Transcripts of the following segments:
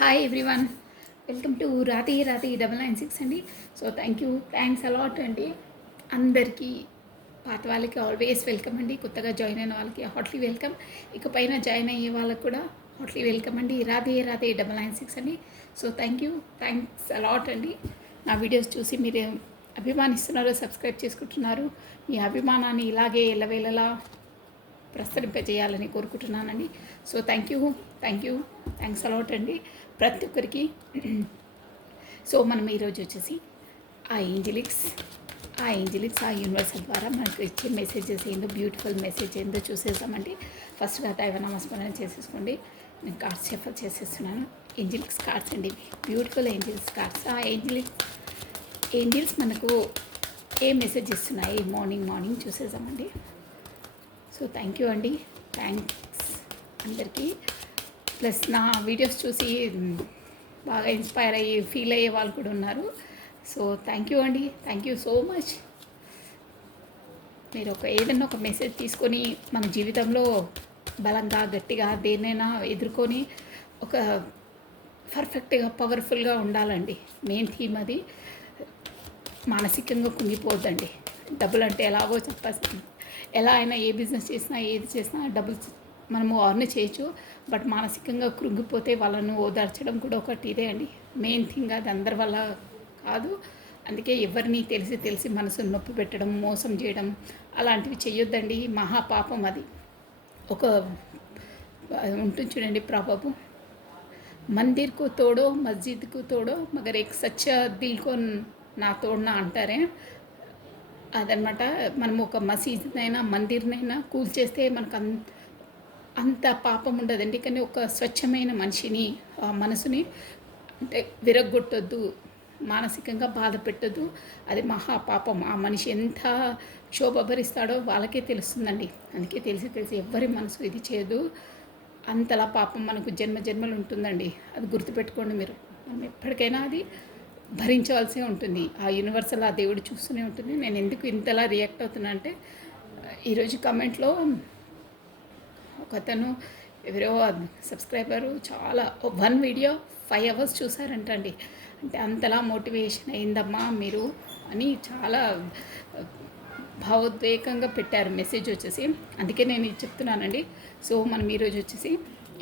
Hi everyone, welcome to రాతి రాతి 996 అండి. సో థ్యాంక్స్ అలాట్ అండి. అందరికీ పాత వాళ్ళకి ఆల్వేస్ వెల్కమ్ అండి. కొత్తగా జాయిన్ అయిన వాళ్ళకి హాట్లీ వెల్కమ్. ఇకపైన జాయిన్ అయ్యే వాళ్ళకి కూడా హాట్లీ వెల్కమ్ అండి. రాతి 996 అండి. సో థ్యాంక్స్ అలాట్ అండి. నా వీడియోస్ చూసి మీరు అభిమానిస్తున్నారు, సబ్స్క్రైబ్ చేసుకుంటున్నారు. మీ అభిమానాన్ని ఇలాగే ఎల్లవేళలా ప్రసరింపజేయాలని కోరుకుంటున్నానండి. సో థ్యాంక్స్ అలాట్ అండి ప్రతి ఒక్కరికి. సో మనం ఈరోజు వచ్చేసి ఆ ఏంజలిక్స్ ఆ యూనివర్సల్ ద్వారా మనకు ఇచ్చే మెసేజెస్ ఏందో, బ్యూటిఫుల్ మెసేజ్ ఏందో చూసేసామండి. ఫస్ట్గా దైవనామస్మరణ చేసేసుకోండి. నేను కార్డ్స్ షఫల్ చేసేస్తున్నాను. ఏంజలిక్స్ కార్డ్స్ అండి, బ్యూటిఫుల్ ఏంజలిక్స్ కార్డ్స్. ఆ ఏంజల్స్ మనకు ఏ మెసేజ్ ఇస్తున్నాయి మార్నింగ్ చూసేసామండి. సో థ్యాంక్ యూ అండి, థ్యాంక్స్ అందరికీ. ప్లస్ నా వీడియోస్ చూసి బాగా ఇన్స్పైర్ అయ్యి ఫీల్ అయ్యే వాళ్ళు కూడా ఉన్నారు. సో థ్యాంక్ యూ అండి, థ్యాంక్ యూ సో మచ్. మీరు ఏదైనా ఒక మెసేజ్ తీసుకొని మన జీవితంలో బలంగా గట్టిగా దేన్నైనా ఎదుర్కొని ఒక పర్ఫెక్ట్గా పవర్ఫుల్గా ఉండాలండి. మెయిన్ థీమ్ అది. మానసికంగా కుంగిపోద్దండి. డబ్బులు అంటే ఎలాగో చెప్పాల్సింది, ఎలా అయినా ఏ బిజినెస్ చేసినా ఏది చేసినా డబ్బులు మనము అర్న్ చేయొచ్చు. బట్ మానసికంగా కృంగిపోతే వాళ్ళను ఓదార్చడం కూడా ఒకటి ఇదే అండి. మెయిన్ థింగ్ అది అందరి వల్ల కాదు. అందుకే ఎవరిని తెలిసి మనసును నొప్పి పెట్టడం, మోసం చేయడం అలాంటివి చెయ్యొద్దండి. మహాపాపం అది. ఒక ఉంటుంది చూడండి ప్రాబబు, మందిర్కు తోడో మస్జిద్కు తోడో మగర్ ఏక్ సచ్చా దిల్కో నా తోడనా అంటారే. అదనమాట. మనం ఒక మసీదునైనా మందిర్నైనా కూల్చేస్తే మనకు అంత పాపం ఉండదండి. కానీ ఒక స్వచ్ఛమైన మనిషిని, ఆ మనసుని అంటే విరగ్గొట్టొద్దు, మానసికంగా బాధ పెట్టద్దు. అది మహాపాపం. ఆ మనిషి ఎంత క్షోభభరిస్తాడో వాళ్ళకే తెలుస్తుందండి. అందుకే తెలిసి ఎవ్వరి మనసు ఇది చేయదు. అంతలా పాపం మనకు జన్మలు ఉంటుందండి. అది గుర్తుపెట్టుకోండి మీరు. మనం ఎప్పటికైనా అది భరించవలసి ఉంటుంది. ఆ యూనివర్సల్ ఆ దేవుడు చూస్తూనే ఉంటుంది. నేను ఎందుకు ఇంతలా రియాక్ట్ అవుతున్నా అంటే, ఈరోజు కమెంట్లో ఒకతను ఎవరో సబ్స్క్రైబరు చాలా 1 వీడియో 5 hours చూసారంటండి. అంటే అంతలా మోటివేషన్ అయిందమ్మా మీరు అని చాలా భావోద్వేగంగా పెట్టారు మెసేజ్ వచ్చేసి. అందుకే నేను ఇది చెప్తున్నానండి. సో మనం ఈరోజు వచ్చేసి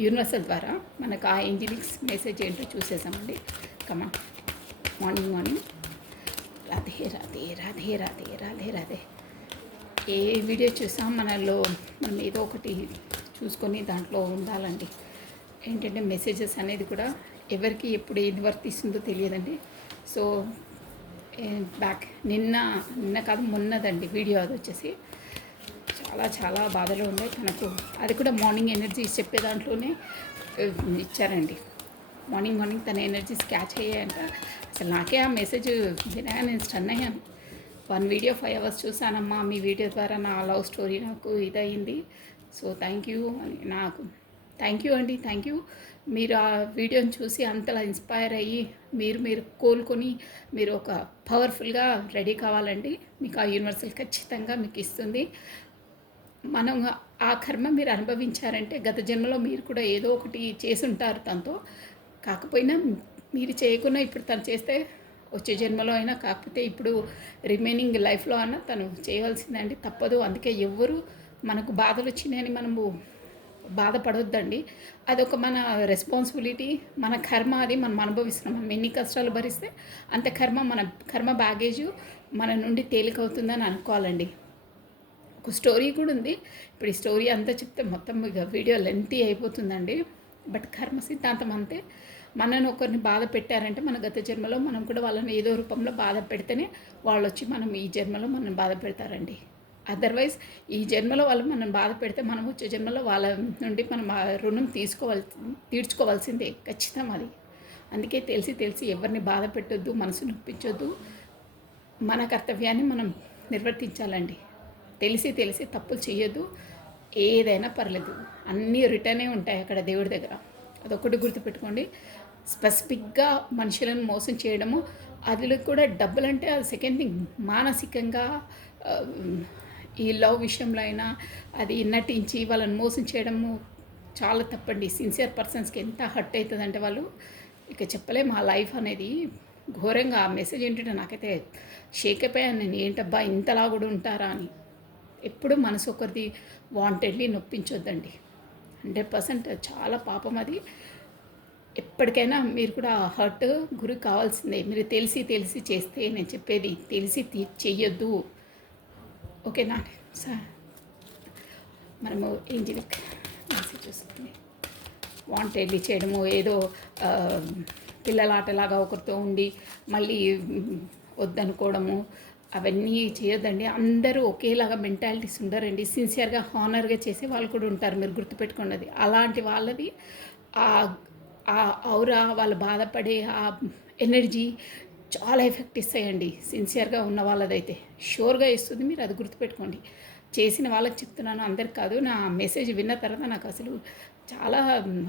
యూనివర్సల్ ద్వారా మనకు ఆ ఏంజలిక్స్ మెసేజ్ ఏంటో చూసేసామండి. కమా మార్నింగ్ రాధే. ఏ వీడియో చూసాం మనం ఏదో ఒకటి చూసుకొని దాంట్లో ఉండాలండి. ఏంటంటే మెసేజెస్ అనేది కూడా ఎవరికి ఎప్పుడు ఏది వర్తిస్తుందో తెలియదండి. సో నిన్న కాదు మొన్నదండి వీడియో. అది వచ్చేసి చాలా బాధలో ఉండే తనకు. అది కూడా మార్నింగ్ ఎనర్జీస్ చెప్పే దాంట్లోనే ఇచ్చారండి. మార్నింగ్ తన ఎనర్జీస్ క్యాచ్ అయ్యాయంట. అసలు నాకే ఆ మెసేజ్ వినగా నేను స్టన్ అయ్యాను. 1 వీడియో 5 hours చూసానమ్మా, మీ వీడియో ద్వారా నా లవ్ స్టోరీ నాకు ఇదయింది. సో థ్యాంక్ యూ అండి, థ్యాంక్ యూ. మీరు ఆ వీడియోని చూసి అంతలా ఇన్స్పైర్ అయ్యి మీరు కోలుకొని మీరు ఒక పవర్ఫుల్గా రెడీ కావాలండి. మీకు ఆ యూనివర్సల్ ఖచ్చితంగా మీకు ఇస్తుంది. మనం ఆ కర్మ మీరు అనుభవించారంటే గత జన్మలో మీరు కూడా ఏదో ఒకటి చేసి ఉంటారు తనతో. కాకపోయినా మీరు చేయకుండా ఇప్పుడు తను చేస్తే వచ్చే జన్మలో అయినా, కాకపోతే ఇప్పుడు రిమైనింగ్ లైఫ్లో అయినా తను చేయవలసిందండి. తప్పదు. అందుకే ఎవ్వరు మనకు బాధలు వచ్చినాయని మనము బాధపడొద్దండి. అదొక మన రెస్పాన్సిబిలిటీ, మన కర్మ. అది మనం అనుభవిస్తున్నాం. మనం ఎన్ని కష్టాలు భరిస్తే అంత మన కర్మ బ్యాగేజు మన నుండి తేలికవుతుందని అనుకోవాలండి. ఒక స్టోరీ కూడా ఉంది. ఇప్పుడు ఈ స్టోరీ అంతా చెప్తే మొత్తం ఇక వీడియో లెంతీ అయిపోతుందండి. బట్ కర్మ సిద్ధాంతం అంతే. మనను ఒకరిని బాధ పెట్టారంటే మన గత జన్మలో మనం కూడా వాళ్ళని ఏదో రూపంలో బాధ పెడితేనే వాళ్ళు వచ్చి మనం ఈ జన్మలో మనం బాధ పెడతారండి. అదర్వైజ్ ఈ జన్మలో వాళ్ళు మనం బాధ పెడితే మనం వచ్చే జన్మలో వాళ్ళ నుండి మనం ఆ రుణం తీర్చుకోవాల్సిందే ఖచ్చితం అది. అందుకే తెలిసి ఎవరిని బాధ పెట్టొద్దు, మనసు నొప్పించొద్దు. మన కర్తవ్యాన్ని మనం నిర్వర్తించాలండి. తెలిసి తప్పులు చేయొద్దు. ఏదైనా పర్లేదు, అన్నీ రిటర్నే ఉంటాయి అక్కడ దేవుడి దగ్గర. అదొకటి గుర్తుపెట్టుకోండి. స్పెసిఫిక్గా మనుషులను మోసం చేయడము, అది కూడా డబ్బులు అంటే అది సెకండ్ థింగ్. మానసికంగా ఈ లవ్ విషయంలో అయినా అది నటించి వాళ్ళని మోసం చేయడము చాలా తప్పండి. సిన్సియర్ పర్సన్స్కి ఎంత హర్ట్ అవుతుందంటే వాళ్ళు ఇక చెప్పలేము. ఆ లైఫ్ అనేది ఘోరంగా ఆ మెసేజ్ ఏంటంటే నాకైతే షేక్ అయిపోయాను నేను. ఏంటబ్బా ఇంతలా కూడా ఉంటారా అని. ఎప్పుడు మనసు ఒకరిది వాంటెడ్లీ నొప్పించొద్దండి. 100% చాలా పాపం అది. ఎప్పటికైనా మీరు కూడా హర్ట్ గురి కావాల్సిందే. మీరు తెలిసి తెలిసి చేస్తే, నేను చెప్పేది తెలిసి చెయ్యొద్దు. ఓకేనా సార్? మనము ఏంజలిక్ మెసేజ్ వస్తుంది. వాంటెడ్లీ చేయడము, ఏదో ఆ, పిల్లల ఆటలాగా ఒకరితో ఉండి మళ్ళీ వద్దనుకోవడము, అవన్నీ చేయొద్దండి. అందరూ ఒకేలాగా మెంటాలిటీస్ ఉండరండి. సిన్సియర్గా హానర్గా చేసే వాళ్ళు కూడా ఉంటారు. మీరు గుర్తుపెట్టుకున్నది అలాంటి వాళ్ళది ఆ ఆ ఔరా, వాళ్ళు బాధపడే ఆ ఎనర్జీ చాలా ఎఫెక్ట్ ఇస్తాయండి. సిన్సియర్గా ఉన్న వాళ్ళదైతే షూర్గా ఇస్తుంది. మీరు అది గుర్తుపెట్టుకోండి. చేసిన వాళ్ళకి చెప్తున్నాను, అందరికి కాదు. నా మెసేజ్ విన్న తర్వాత నాకు అసలు చాలా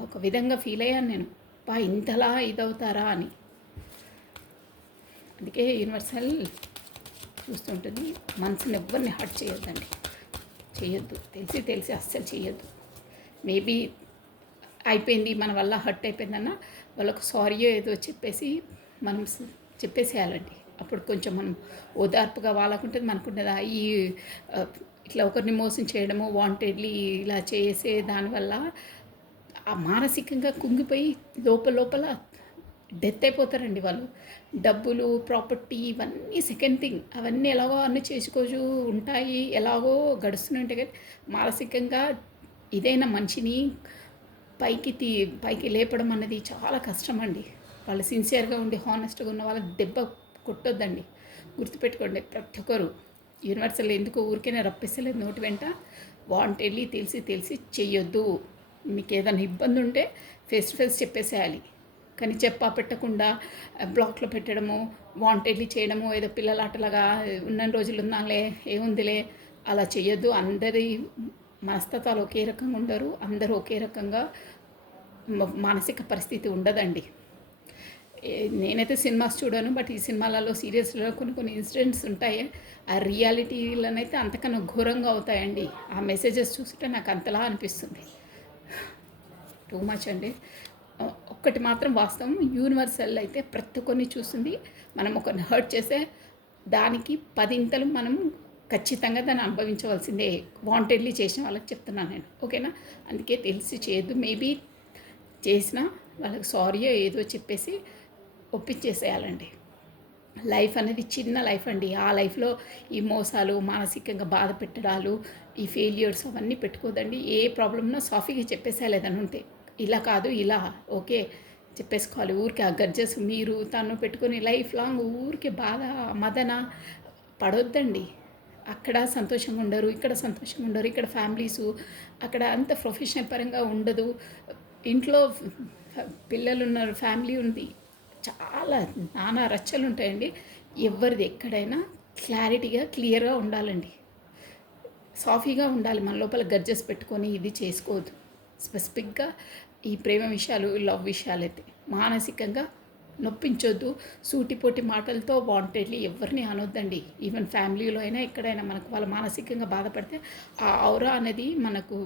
ఒక విధంగా ఫీల్ అయ్యాను నేను. ఇంతలా ఇదవుతారా అని. అందుకే యూనివర్సల్ చూస్తుంటుంది. మనసుని ఎవరిని హర్ట్ చేయొద్దండి. చేయొద్దు, తెలిసి తెలిసి అస్సలు చేయొద్దు. మేబీ అయిపోయింది, మన వల్ల హర్ట్ అయిపోయిందన్న వాళ్ళకు సారీయో ఏదో చెప్పేసి మనం చెప్పేసేయాలండి. అప్పుడు కొంచెం మనం ఓదార్పుగా వాళ్ళకుంటుంది, మనకుంటుంది. ఈ ఇట్లా ఒకరిని మోసం చేయడము, వాంటెడ్లీ ఇలా చేసే దానివల్ల ఆ మానసికంగా కుంగిపోయి లోపల డెత్ అయిపోతారండి వాళ్ళు. డబ్బులు, ప్రాపర్టీ ఇవన్నీ సెకండ్ థింగ్. అవన్నీ ఎలాగో అన్నీ చేసుకోవచ్చు ఉంటాయి, ఎలాగో గడుస్తూనే ఉంటాయి. కానీ మానసికంగా ఇదైనా మనిషిని పైకి లేపడం అన్నది చాలా కష్టం అండి. వాళ్ళు సిన్సియర్గా ఉండి హానెస్ట్గా ఉన్న వాళ్ళకి దెబ్బ కొట్టొద్దండి. గుర్తుపెట్టుకోండి ప్రతి ఒక్కరు. యూనివర్సల్ ఎందుకు ఊరికైనా రప్పిస్తలేదు నోటి వెంట. వాంటెడ్లీ తెలిసి చెయ్యొద్దు. మీకు ఏదైనా ఇబ్బంది ఉంటే ఫేస్ టు ఫేస్ చెప్పేసేయాలి. కానీ పెట్టకుండా బ్లాక్లో పెట్టడము, వాంటెడ్లీ చేయడము, ఏదో పిల్లల ఆటలాగా ఉన్న రోజులు ఉన్నాలే ఏముందిలే అలా చెయ్యొద్దు. అందరి మనస్తత్వాలు ఒకే రకంగా ఉండరు. అందరూ ఒకే రకంగా మానసిక పరిస్థితి ఉండదండి. నేనైతే సినిమాస్ చూడను, బట్ ఈ సినిమాలలో సీరియల్స్లో కొన్ని ఇన్సిడెంట్స్ ఉంటాయి. ఆ రియాలిటీలోనైతే అంతకన్నా ఘోరంగా అవుతాయండి. ఆ మెసేజెస్ చూస్తుంటే నాకు అంతలా అనిపిస్తుంది. టూ మచ్ అండి. ఒక్కటి మాత్రం వాస్తవం, యూనివర్సల్ అయితే ప్రతి ఒక్కరిని చూస్తుంది. మనం ఒకరిని హర్ట్ చేస్తే దానికి 10 ఇంతలు మనం ఖచ్చితంగా దాన్ని అనుభవించవలసిందే. వాంటెడ్లీ చేసిన వాళ్ళకి చెప్తున్నాను నేను. ఓకేనా? అందుకే తెలిసి చేయొద్దు. మేబీ చేసినా వాళ్ళకి సారీయో ఏదో చెప్పేసి ఒప్పించేసేయాలండి. లైఫ్ అనేది చిన్న లైఫ్ అండి. ఆ లైఫ్లో ఈ మోసాలు, మానసికంగా బాధ పెట్టడాలు, ఈ ఫెయిల్యూర్స్ అవన్నీ పెట్టుకోదండి. ఏ ప్రాబ్లమ్నో సాఫీగా చెప్పేసేయాలి. ఏదైనా ఉంటే ఇలా కాదు ఇలా ఓకే చెప్పేసుకోవాలి. ఊరికే ఆ గర్జెస్ మీరు తను పెట్టుకొని లైఫ్ లాంగ్ ఊరికే బాధ మదన పడొద్దండి. అక్కడ సంతోషంగా ఉండరు, ఇక్కడ సంతోషంగా ఉండరు. ఇక్కడ ఫ్యామిలీసు అక్కడ అంత ప్రొఫెషనల్ పరంగా ఉండదు. ఇంట్లో పిల్లలు ఉన్నారు, ఫ్యామిలీ ఉంది, చాలా నానా రచ్చలు ఉంటాయండి. ఎవరిది ఎక్కడైనా క్లారిటీగా క్లియర్గా ఉండాలండి. సాఫీగా ఉండాలి. మన లోపల గర్జెస్ పెట్టుకొని ఇది చేసుకోవద్దు. స్పెసిఫిక్గా ఈ ప్రేమ విషయాలు, లవ్ విషయాలు అయితే మానసికంగా నొప్పించొద్దు. సూటిపోటి మాటలతో వాంటెడ్లీ ఎవరిని అనొద్దండి. ఈవెన్ ఫ్యామిలీలో అయినా ఎక్కడైనా మనకు వాళ్ళు మానసికంగా బాధపడితే ఆ ఔరా అనేది మనకు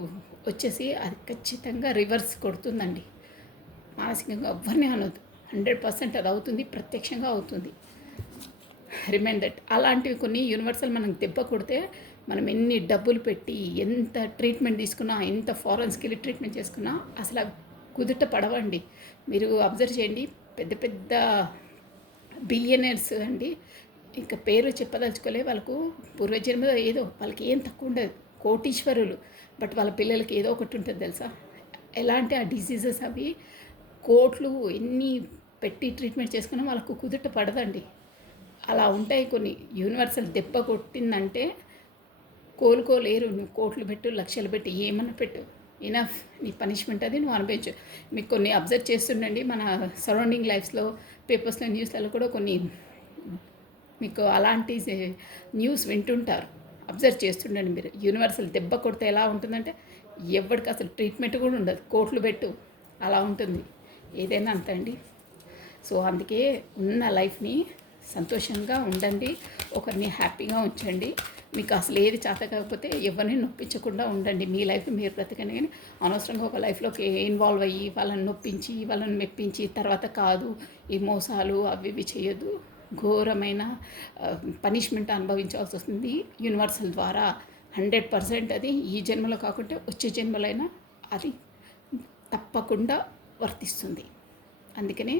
వచ్చేసి అది ఖచ్చితంగా రివర్స్ కొడుతుందండి. మానసికంగా ఎవరిని అనొద్దు. 100% అది అవుతుంది, ప్రత్యక్షంగా అవుతుంది. Remind that. అలాంటివి కొన్ని యూనివర్సల్ మనకు దెబ్బ కొడితే మనం ఎన్ని డబ్బులు పెట్టి ఎంత ట్రీట్మెంట్ తీసుకున్నా, ఎంత ఫారెన్స్కి వెళ్ళి ట్రీట్మెంట్ చేసుకున్నా అసలు అవి కుదుట పడవండి. మీరు అబ్జర్వ్ చేయండి, పెద్ద పెద్ద బిలియనర్స్ అండి, ఇంకా పేరు చెప్పదలుచుకోలే. వాళ్ళకు పూర్వజన్మ ఏదో వాళ్ళకి ఏం తక్కువ ఉండదు, కోటీశ్వరులు. బట్ వాళ్ళ పిల్లలకి ఏదో ఒకటి ఉంటుంది తెలుసా. ఎలాంటి ఆ డిసీజెస్ అవి కోట్లు ఎన్ని పెట్టి ట్రీట్మెంట్ చేసుకున్నా వాళ్ళకు కుదుట పడదండి. అలా ఉంటాయి కొన్ని. యూనివర్సల్ దెబ్బ కొట్టిందంటే కోలుకోలేరు. నువ్వు కోట్లు పెట్టు, లక్షలు పెట్టు, ఏమన్నా పెట్టు, ఇనఫ్. నీ పనిష్మెంట్ అది నువ్వు అనుభవించు. మీకు కొన్ని అబ్జర్వ్ చేస్తుండండి మన సరౌండింగ్ లైఫ్స్లో, పేపర్స్లో, న్యూస్లలో కూడా కొన్ని మీకు అలాంటి న్యూస్ వింటుంటారు. అబ్జర్వ్ చేస్తుండండి మీరు. యూనివర్సల్ దెబ్బ కొడితే ఎలా ఉంటుందంటే ఎవరికి అసలు ట్రీట్మెంట్ కూడా ఉండదు. కోట్లు పెట్టు, అలా ఉంటుంది. ఏదైనా అంతే అండి. సో అందుకే ఉన్న లైఫ్ని సంతోషంగా ఉండండి, ఒకరిని హ్యాపీగా ఉంచండి. మీకు అసలు ఏది చేత కాకపోతే ఎవరిని నొప్పించకుండా ఉండండి. మీ లైఫ్ మీరు బ్రతకండి, కానీ అనవసరంగా ఒక లైఫ్లోకి ఇన్వాల్వ్ అయ్యి వాళ్ళని నొప్పించి వాళ్ళని మెప్పించి తర్వాత కాదు ఈ మోసాలు అవి ఇవి చేయొద్దు. ఘోరమైన పనిష్మెంట్ అనుభవించాల్సి వస్తుంది యూనివర్సల్ ద్వారా. 100% అది ఈ జన్మలో కాకుంటే వచ్చే జన్మలైనా అది తప్పకుండా వర్తిస్తుంది. అందుకనే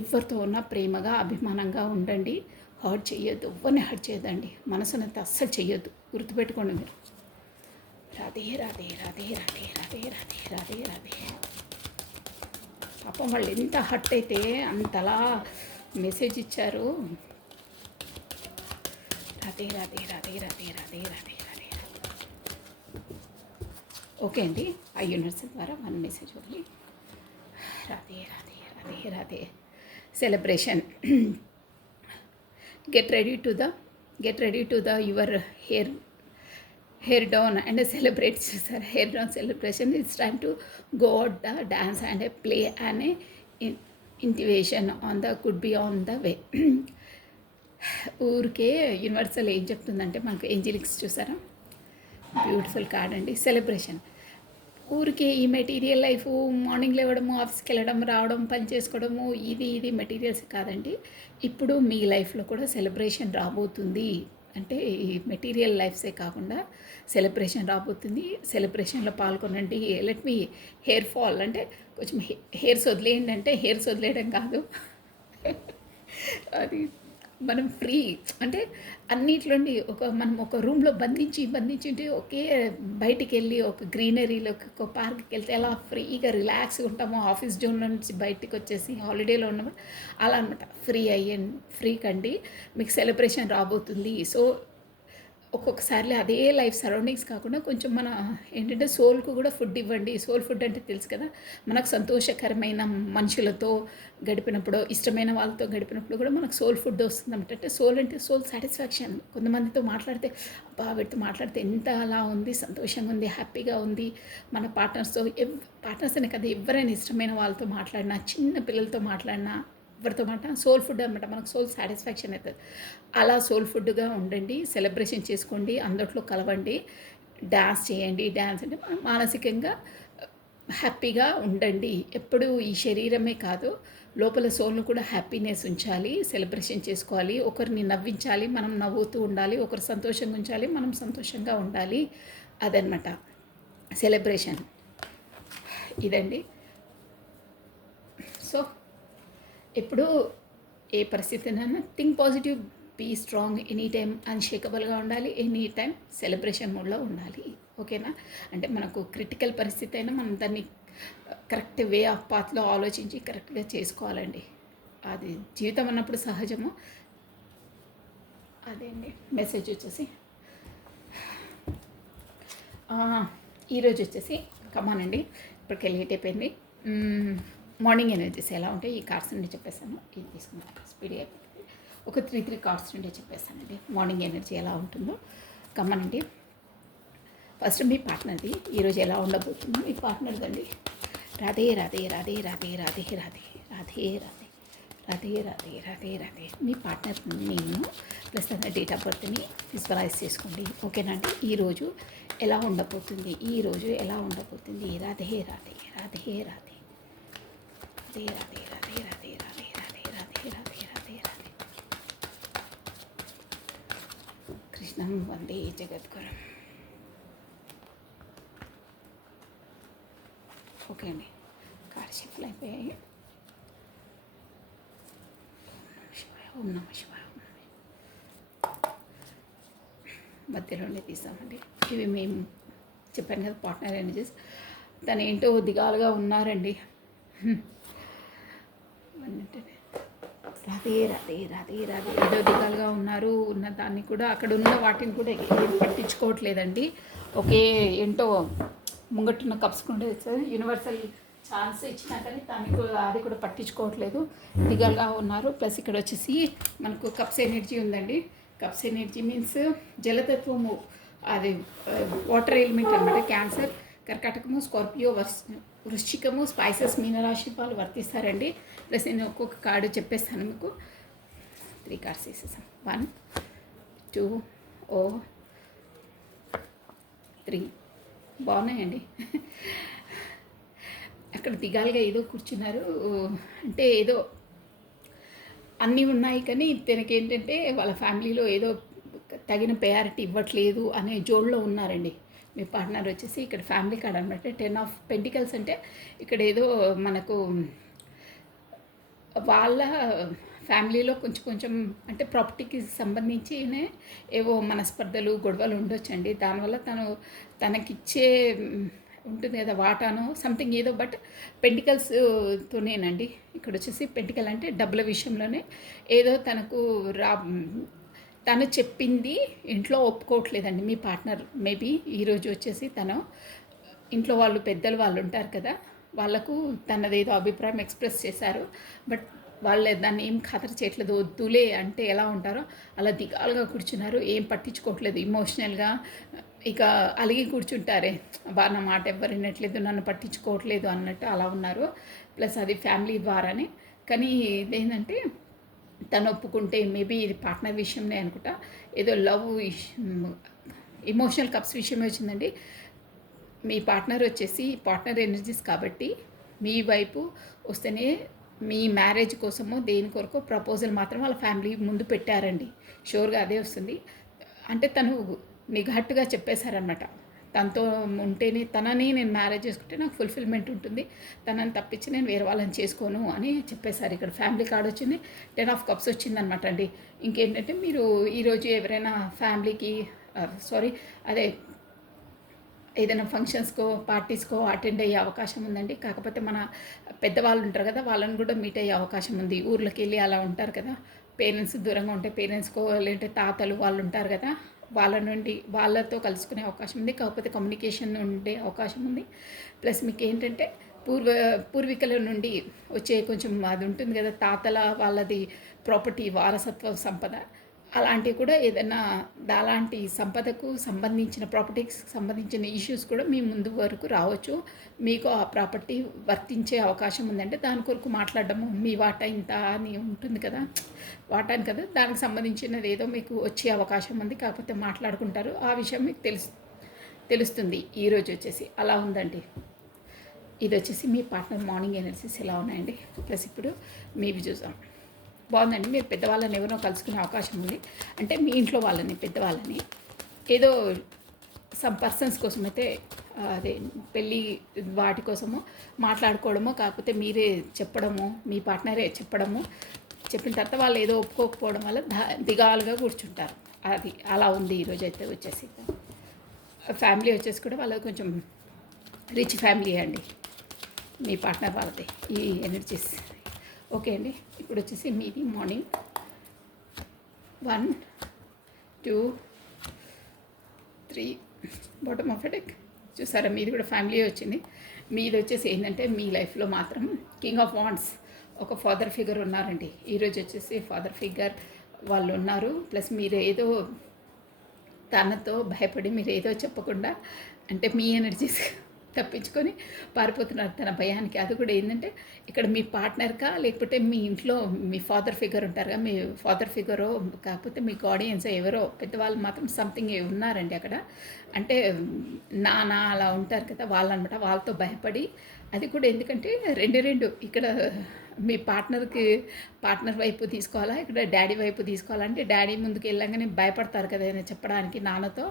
ఎవరితో ఉన్నా ప్రేమగా అభిమానంగా ఉండండి. హర్ట్ చేయొద్దు, ఎవరిని హర్ట్ చేయొద్దండి. మనసునైతే అస్సలు చెయ్యొద్దు, గుర్తుపెట్టుకోండి మీరు. రాధే రాధే రాధే రాధే రాధే రాధే రాధే రాధే. పాపం వాళ్ళు ఎంత హర్ట్ అయితే అంతలా మెసేజ్ ఇచ్చారు. రాధే రాధే రాధే రాధే రాధే రాధే రాధే. ఓకే అండి, ఆ యూనివర్సల్ ద్వారా 1 మెసేజ్ వదిలి Radhe Radhe Radhe Radhe. Celebration. get ready to the your hair down and celebrate. Sir, hair down celebration. It's time to go out the dance and play and intuition on the could be on the way. ఊరికే universal ఏం చెప్తుందంటే మనకు ఏంజిలిక్స్ చూసారా, beautiful card అండి. Celebration. ఊరికే ఈ material life, morning లేవడము, ఆఫీస్కి వెళ్ళడం, రావడం, పని చేసుకోవడము, ఇది మెటీరియల్స్ కాదండి. ఇప్పుడు మీ లైఫ్లో కూడా సెలబ్రేషన్ రాబోతుంది. అంటే ఈ మెటీరియల్ లైఫ్సే కాకుండా సెలబ్రేషన్ రాబోతుంది. సెలబ్రేషన్లో పాల్గొనండి. లెట్ మీ హెయిర్ ఫాల్ అంటే కొంచెం హెయిర్స్ వదిలేయండి. అంటే హెయిర్స్ వదిలేయడం కాదు, అది మనం ఫ్రీ అంటే అన్నిట్లోండి మనం ఒక రూమ్లో బంధించి ఉంటే ఒకే బయటికి వెళ్ళి ఒక గ్రీనరీలో ఒక పార్క్కి వెళ్తే ఎలా ఫ్రీగా రిలాక్స్గా ఉంటామో, ఆఫీస్ జోన్ నుంచి బయటికి వచ్చేసి హాలిడేలో ఉన్నప్పుడు అలా అనమాట. ఫ్రీ కండి, మీకు సెలబ్రేషన్ రాబోతుంది. సో ఒక్కొక్కసారి అదే లైఫ్ సరౌండింగ్స్ కాకుండా కొంచెం మన ఏంటంటే సోల్కు కూడా ఫుడ్ ఇవ్వండి. సోల్ ఫుడ్ అంటే తెలుసు కదా, మనకు సంతోషకరమైన మనుషులతో గడిపినప్పుడు, ఇష్టమైన వాళ్ళతో గడిపినప్పుడు కూడా మనకు సోల్ ఫుడ్ వస్తుంది అనమాట. అంటే సోల్ అంటే సోల్ సాటిస్ఫాక్షన్. కొంతమందితో మాట్లాడితే అబ్బా వీటితో మాట్లాడితే ఎంత అలా ఉంది, సంతోషంగా ఉంది, హ్యాపీగా ఉంది. మన పార్ట్నర్స్ అనే కదా, ఎవరైనా ఇష్టమైన వాళ్ళతో మాట్లాడినా, చిన్న పిల్లలతో మాట్లాడినా, ఎవరితో మాట సోల్ ఫుడ్ అనమాట. మనకు సోల్ సాటిస్ఫాక్షన్ అవుతుంది. అలా సోల్ ఫుడ్గా ఉండండి, సెలబ్రేషన్ చేసుకోండి, అందట్లో కలవండి, డ్యాన్స్ చేయండి. డ్యాన్స్ అంటే మనం మానసికంగా హ్యాపీగా ఉండండి. ఎప్పుడు ఈ శరీరమే కాదు, లోపల సోల్ను కూడా హ్యాపీనెస్ ఉంచాలి, సెలబ్రేషన్ చేసుకోవాలి, ఒకరిని నవ్వించాలి, మనం నవ్వుతూ ఉండాలి, ఒకరు సంతోషంగా ఉంచాలి, మనం సంతోషంగా ఉండాలి. అదనమాట సెలబ్రేషన్. ఇదండి. సో ఎప్పుడు ఏ పరిస్థితినైనా think positive, be strong, any time అన్షేకబుల్గా ఉండాలి, ఎనీ టైం సెలబ్రేషన్ మోడ్లో ఉండాలి. ఓకేనా? అంటే మనకు క్రిటికల్ పరిస్థితి అయినా మనం దాన్ని కరెక్ట్ వే ఆఫ్ పాత్లో ఆలోచించి కరెక్ట్గా చేసుకోవాలండి. అది జీవితం అన్నప్పుడు సహజము. అదే అండి మెసేజ్ వచ్చేసి ఈరోజు వచ్చేసి కమానండి. ఇప్పటికే లేట్ అయిపోయింది. మార్నింగ్ ఎనర్జీస్ ఎలా ఉంటాయి ఈ కార్డ్స్ నుండి చెప్పేస్తాను. ఇది తీసుకున్నాను, స్పీడ్ అయిపోతుంది. ఒక 3 కార్డ్స్ నుండి చెప్పేస్తానండి మార్నింగ్ ఎనర్జీ ఎలా ఉంటుందో. కమ్మనండి. ఫస్ట్ మీ పార్ట్నర్ది ఈరోజు ఎలా ఉండబోతుందో మీ పార్ట్నర్దండి. రాధే రాధే రాధే రాధే రాధే రాధే రాధే రాధే రాధే రాధే రాధే రాధే. మీ పార్ట్నర్ నేను ప్లస్ తన డేట్ ఆఫ్ బర్త్ని విజువలైజ్ చేసుకోండి. ఓకేనండి. ఈరోజు ఎలా ఉండబోతుంది, ఈరోజు ఎలా ఉండబోతుంది. రాధే రాధే రాధే రాధే రాధే రాధే రాధే రాధే రాధే రాధే రాధే రాధే రాధే. కృష్ణం వందే జగద్గురు. ఓకే అండి, కార్ షిఫ్ట్లు అయిపోయాయి. ఓం నమ శివాయ. మధ్యలోనే తీసామండి. ఇవి మేము చెప్పాను కదా పార్ట్నర్ ఎనర్జీస్. తను ఏంటో దిగాలుగా ఉన్నారండి. రాధే రాధే రాధే రాధే. ఏదో దిగాలుగా ఉన్నారు. ఉన్న దాన్ని కూడా అక్కడ ఉన్న వాటిని కూడా ఏం పట్టించుకోవట్లేదండి. ఒకే ఏంటో ముంగట్టున్న కప్స్కుంటే యూనివర్సల్ ఛాన్స్ ఇచ్చినా కానీ దానికి అది కూడా పట్టించుకోవట్లేదు, దిగాలుగా ఉన్నారు. ప్లస్ ఇక్కడ వచ్చేసి మనకు కప్స్ ఎనర్జీ ఉందండి. కప్స్ ఎనర్జీ మీన్స్ జలతత్వము, అది వాటర్ ఎలిమెంట్ అనమాట. క్యాన్సర్, కర్కాటకము, స్కార్పియో, వృశ్చికము, స్పైసెస్, మీనరాశి వాళ్ళు వర్తిస్తారండి. ప్లస్ నేను ఒక్కొక్క కార్డు చెప్పేస్తాను మీకు. 3 కార్డ్స్ వేసేసాం. 1 2 ఓ 3 బాగున్నాయండి. అక్కడ దిగాలుగా ఏదో కూర్చున్నారు, అంటే ఏదో అన్నీ ఉన్నాయి కానీ తనకేంటంటే వాళ్ళ ఫ్యామిలీలో ఏదో తగిన ప్రయారిటీ ఇవ్వట్లేదు అనే జోడ్లో ఉన్నారండి. మీ పార్ట్నర్ వచ్చేసి ఇక్కడ ఫ్యామిలీ కార్డ్ అనమాట. 10 ఆఫ్ పెంటికల్స్ అంటే ఇక్కడ ఏదో మనకు వాళ్ళ ఫ్యామిలీలో కొంచెం కొంచెం అంటే ప్రాపర్టీకి సంబంధించినే ఏవో మనస్పర్ధలు గొడవలు ఉండొచ్చండి. దానివల్ల తనకిచ్చే ఉంటుంది కదా వాటాను సంథింగ్ ఏదో, బట్ పెంటికల్స్తోనేనండి. ఇక్కడ వచ్చేసి పెంటికల్ అంటే డబ్బుల విషయంలోనే ఏదో తను చెప్పింది ఇంట్లో ఒప్పుకోవట్లేదండి మీ పార్ట్నర్. మేబీ ఈరోజు వచ్చేసి తను ఇంట్లో వాళ్ళు పెద్దలు వాళ్ళు ఉంటారు కదా, వాళ్ళకు తనదేదో అభిప్రాయం ఎక్స్ప్రెస్ చేశారు. బట్ వాళ్ళు దాన్ని ఏం ఖాతరు చేయట్లేదు. వద్దులే అంటే ఎలా ఉంటారో అలా దిగాలుగా కూర్చున్నారు, ఏం పట్టించుకోవట్లేదు. ఇమోషనల్గా ఇక అలిగి కూర్చుంటారే, నా మాట ఎవ్వరు వినట్లేదు, నన్ను పట్టించుకోవట్లేదు అన్నట్టు అలా ఉన్నారు. ప్లస్ అది ఫ్యామిలీ ద్వారానే. కానీ ఇదేంటంటే తను ఒప్పుకుంటే మేబీ ఇది పార్ట్నర్ విషయంలో అనుకుంటా, ఏదో లవ్ ఇమోషనల్ కప్స్ విషయమే వచ్చిందండి. మీ పార్ట్నర్ వచ్చేసి పార్ట్నర్ ఎనర్జీస్ కాబట్టి మీ వైపు వస్తేనే మీ మ్యారేజ్ కోసమో దేని కొరకు ప్రపోజల్ మాత్రం వాళ్ళ ఫ్యామిలీ ముందు పెట్టారండి. షూర్గా అదే వస్తుంది. అంటే తను నిఘాటుగా చెప్పేశారనమాట, తనతో ఉంటేనే తనని నేను మ్యారేజ్ చేసుకుంటే నాకు ఫుల్ఫిల్మెంట్ ఉంటుంది, తనని తప్పించి నేను వేరే వాళ్ళని చేసుకోను అని చెప్పేశారు. ఇక్కడ ఫ్యామిలీ కార్డ్ వచ్చింది, 10 ఆఫ్ కప్స్ వచ్చిందనమాట అండి. ఇంకేంటంటే మీరు ఈరోజు ఎవరైనా ఫ్యామిలీకి అదే ఏదైనా ఫంక్షన్స్కో పార్టీస్కో అటెండ్ అయ్యే అవకాశం ఉందండి. కాకపోతే మన పెద్దవాళ్ళు ఉంటారు కదా, వాళ్ళని కూడా మీట్ అయ్యే అవకాశం ఉంది. ఊర్లోకి వెళ్ళి అలా ఉంటారు కదా, పేరెంట్స్ దూరంగా ఉంటే పేరెంట్స్కో లేదంటే తాతలు వాళ్ళు ఉంటారు కదా, వాళ్ళతో కలుసుకునే అవకాశం ఉంది. కాకపోతే కమ్యూనికేషన్ ఉండే అవకాశం ఉంది. ప్లస్ మీకు ఏంటంటే పూర్వీకుల నుండి వచ్చే కొంచెం అది ఉంటుంది కదా, తాతల వాళ్ళది ప్రాపర్టీ వారసత్వ సంపద అలాంటివి కూడా ఏదైనా అలాంటి సంపదకు సంబంధించిన ప్రాపర్టీకి సంబంధించిన ఇష్యూస్ కూడా మీ ముందు వరకు రావచ్చు. మీకు ఆ ప్రాపర్టీ వర్తించే అవకాశం ఉందంటే దాని కొరకు మాట్లాడడము, మీ వాటా ఇంత అని ఉంటుంది కదా, వాటాని కదా, దానికి సంబంధించినది ఏదో మీకు వచ్చే అవకాశం ఉంది. కాకపోతే మాట్లాడుకుంటారు, ఆ విషయం మీకు తెలుస్తుంది. ఈరోజు వచ్చేసి అలా ఉందండి. ఇది వచ్చేసి మీ పార్ట్నర్ మార్నింగ్ ఎనర్జీస్ ఎలా ఉన్నాయండి. ప్లస్ ఇప్పుడు మీవి చూసాం. బాగుందండి. మీరు పెద్దవాళ్ళని ఎవరినో కలుసుకునే అవకాశం ఉంది. అంటే మీ ఇంట్లో వాళ్ళని పెద్దవాళ్ళని ఏదో సమ్ పర్సన్స్ కోసం అయితే అదే పెళ్ళి వాటి కోసము మాట్లాడుకోవడమో, కాకపోతే మీరే చెప్పడము, మీ పార్ట్నరే చెప్పిన తర్వాత వాళ్ళు ఏదో ఒప్పుకోకపోవడం వల్ల దిగాలుగా కూర్చుంటారు. అది అలా ఉంది ఈరోజు అయితే వచ్చేసి. ఫ్యామిలీ వచ్చేసి కూడా వాళ్ళది కొంచెం రిచ్ ఫ్యామిలీ అండి, మీ పార్ట్నర్ వాళ్ళది ఈ ఎనర్జీస్. ఓకే అండి. ఇప్పుడు వచ్చేసి మీది మార్నింగ్ 1 2 3 బాటమ్ ఆఫ్ డెక్ చూసారా, మీది కూడా ఫ్యామిలీ వచ్చింది. మీది వచ్చేసి ఏంటంటే మీ లైఫ్లో మాత్రం కింగ్ ఆఫ్ వాండ్స్ ఒక ఫాదర్ ఫిగర్ ఉన్నారండి. ఈరోజు వచ్చేసి ఫాదర్ ఫిగర్ వాళ్ళు ఉన్నారు. ప్లస్ మీరు ఏదో తనతో భయపడి మీరు ఏదో చెప్పకుండా అంటే మీ ఎనర్జీస్ తప్పించుకొని పారిపోతున్నారు తన భయానికి. అది కూడా ఏంటంటే ఇక్కడ మీ పార్ట్నర్కా లేకపోతే మీ ఇంట్లో మీ ఫాదర్ ఫిగర్ ఉంటారుగా, మీ ఫాదర్ ఫిగరో కాకపోతే మీ గార్డియన్స్ ఎవరో పెద్దవాళ్ళు మాత్రం సంథింగ్ ఉన్నారండి అక్కడ. అంటే నాన్న అలా ఉంటారు కదా వాళ్ళనమాట, వాళ్ళతో భయపడి. అది కూడా ఎందుకంటే రెండు ఇక్కడ మీ పార్ట్నర్ వైపు తీసుకోవాలా, ఇక్కడ డాడీ వైపు తీసుకోవాలంటే డాడీ ముందుకు వెళ్ళగానే భయపడతారు కదా ఏదైనా చెప్పడానికి నాన్నతో.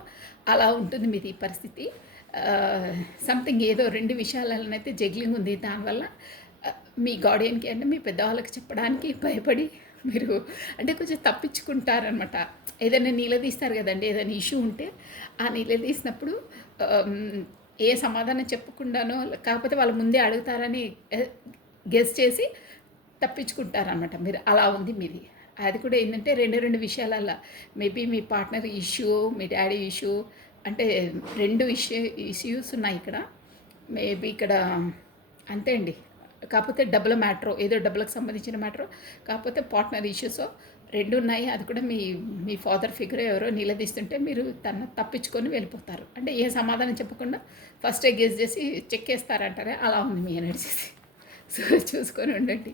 అలా ఉంటుంది మీది ఈ పరిస్థితి. సంథింగ్ ఏదో 2 విషయాలనైతే జగ్లింగ్ ఉంది. దానివల్ల మీ గార్డియన్కి అంటే మీ పెద్దవాళ్ళకి చెప్పడానికి భయపడి మీరు అంటే కొంచెం తప్పించుకుంటారనమాట. ఏదైనా నిలదీస్తారు కదండి, ఏదైనా ఇష్యూ ఉంటే ఆ నిలదీసినప్పుడు ఏ సమాధానం చెప్పకుండానో కాకపోతే వాళ్ళు ముందే అడుగుతారని గెస్ చేసి తప్పించుకుంటారనమాట మీరు. అలా ఉంది మీది. అది కూడా ఏంటంటే 2 విషయాలల్లో మేబీ మీ పార్ట్నర్ ఇష్యూ, మీ డాడీ ఇష్యూ అంటే 2 ఇష్యూస్ ఉన్నాయి ఇక్కడ. మేబీ ఇక్కడ అంతే అండి. కాకపోతే డబ్బుల మ్యాటరో ఏదో డబ్బులకు సంబంధించిన మ్యాటరో కాకపోతే పార్ట్నర్ ఇష్యూసో 2 ఉన్నాయి. అది కూడా మీ ఫాదర్ ఫిగర్ ఎవరో నిలదీస్తుంటే మీరు తను తప్పించుకొని వెళ్ళిపోతారు. అంటే ఏ సమాధానం చెప్పకుండా ఫస్టే గెస్ చేసి చెక్కేస్తారంటారే అలా ఉంది మీ ఎనర్జీస్. సో చూసుకొని ఉండండి.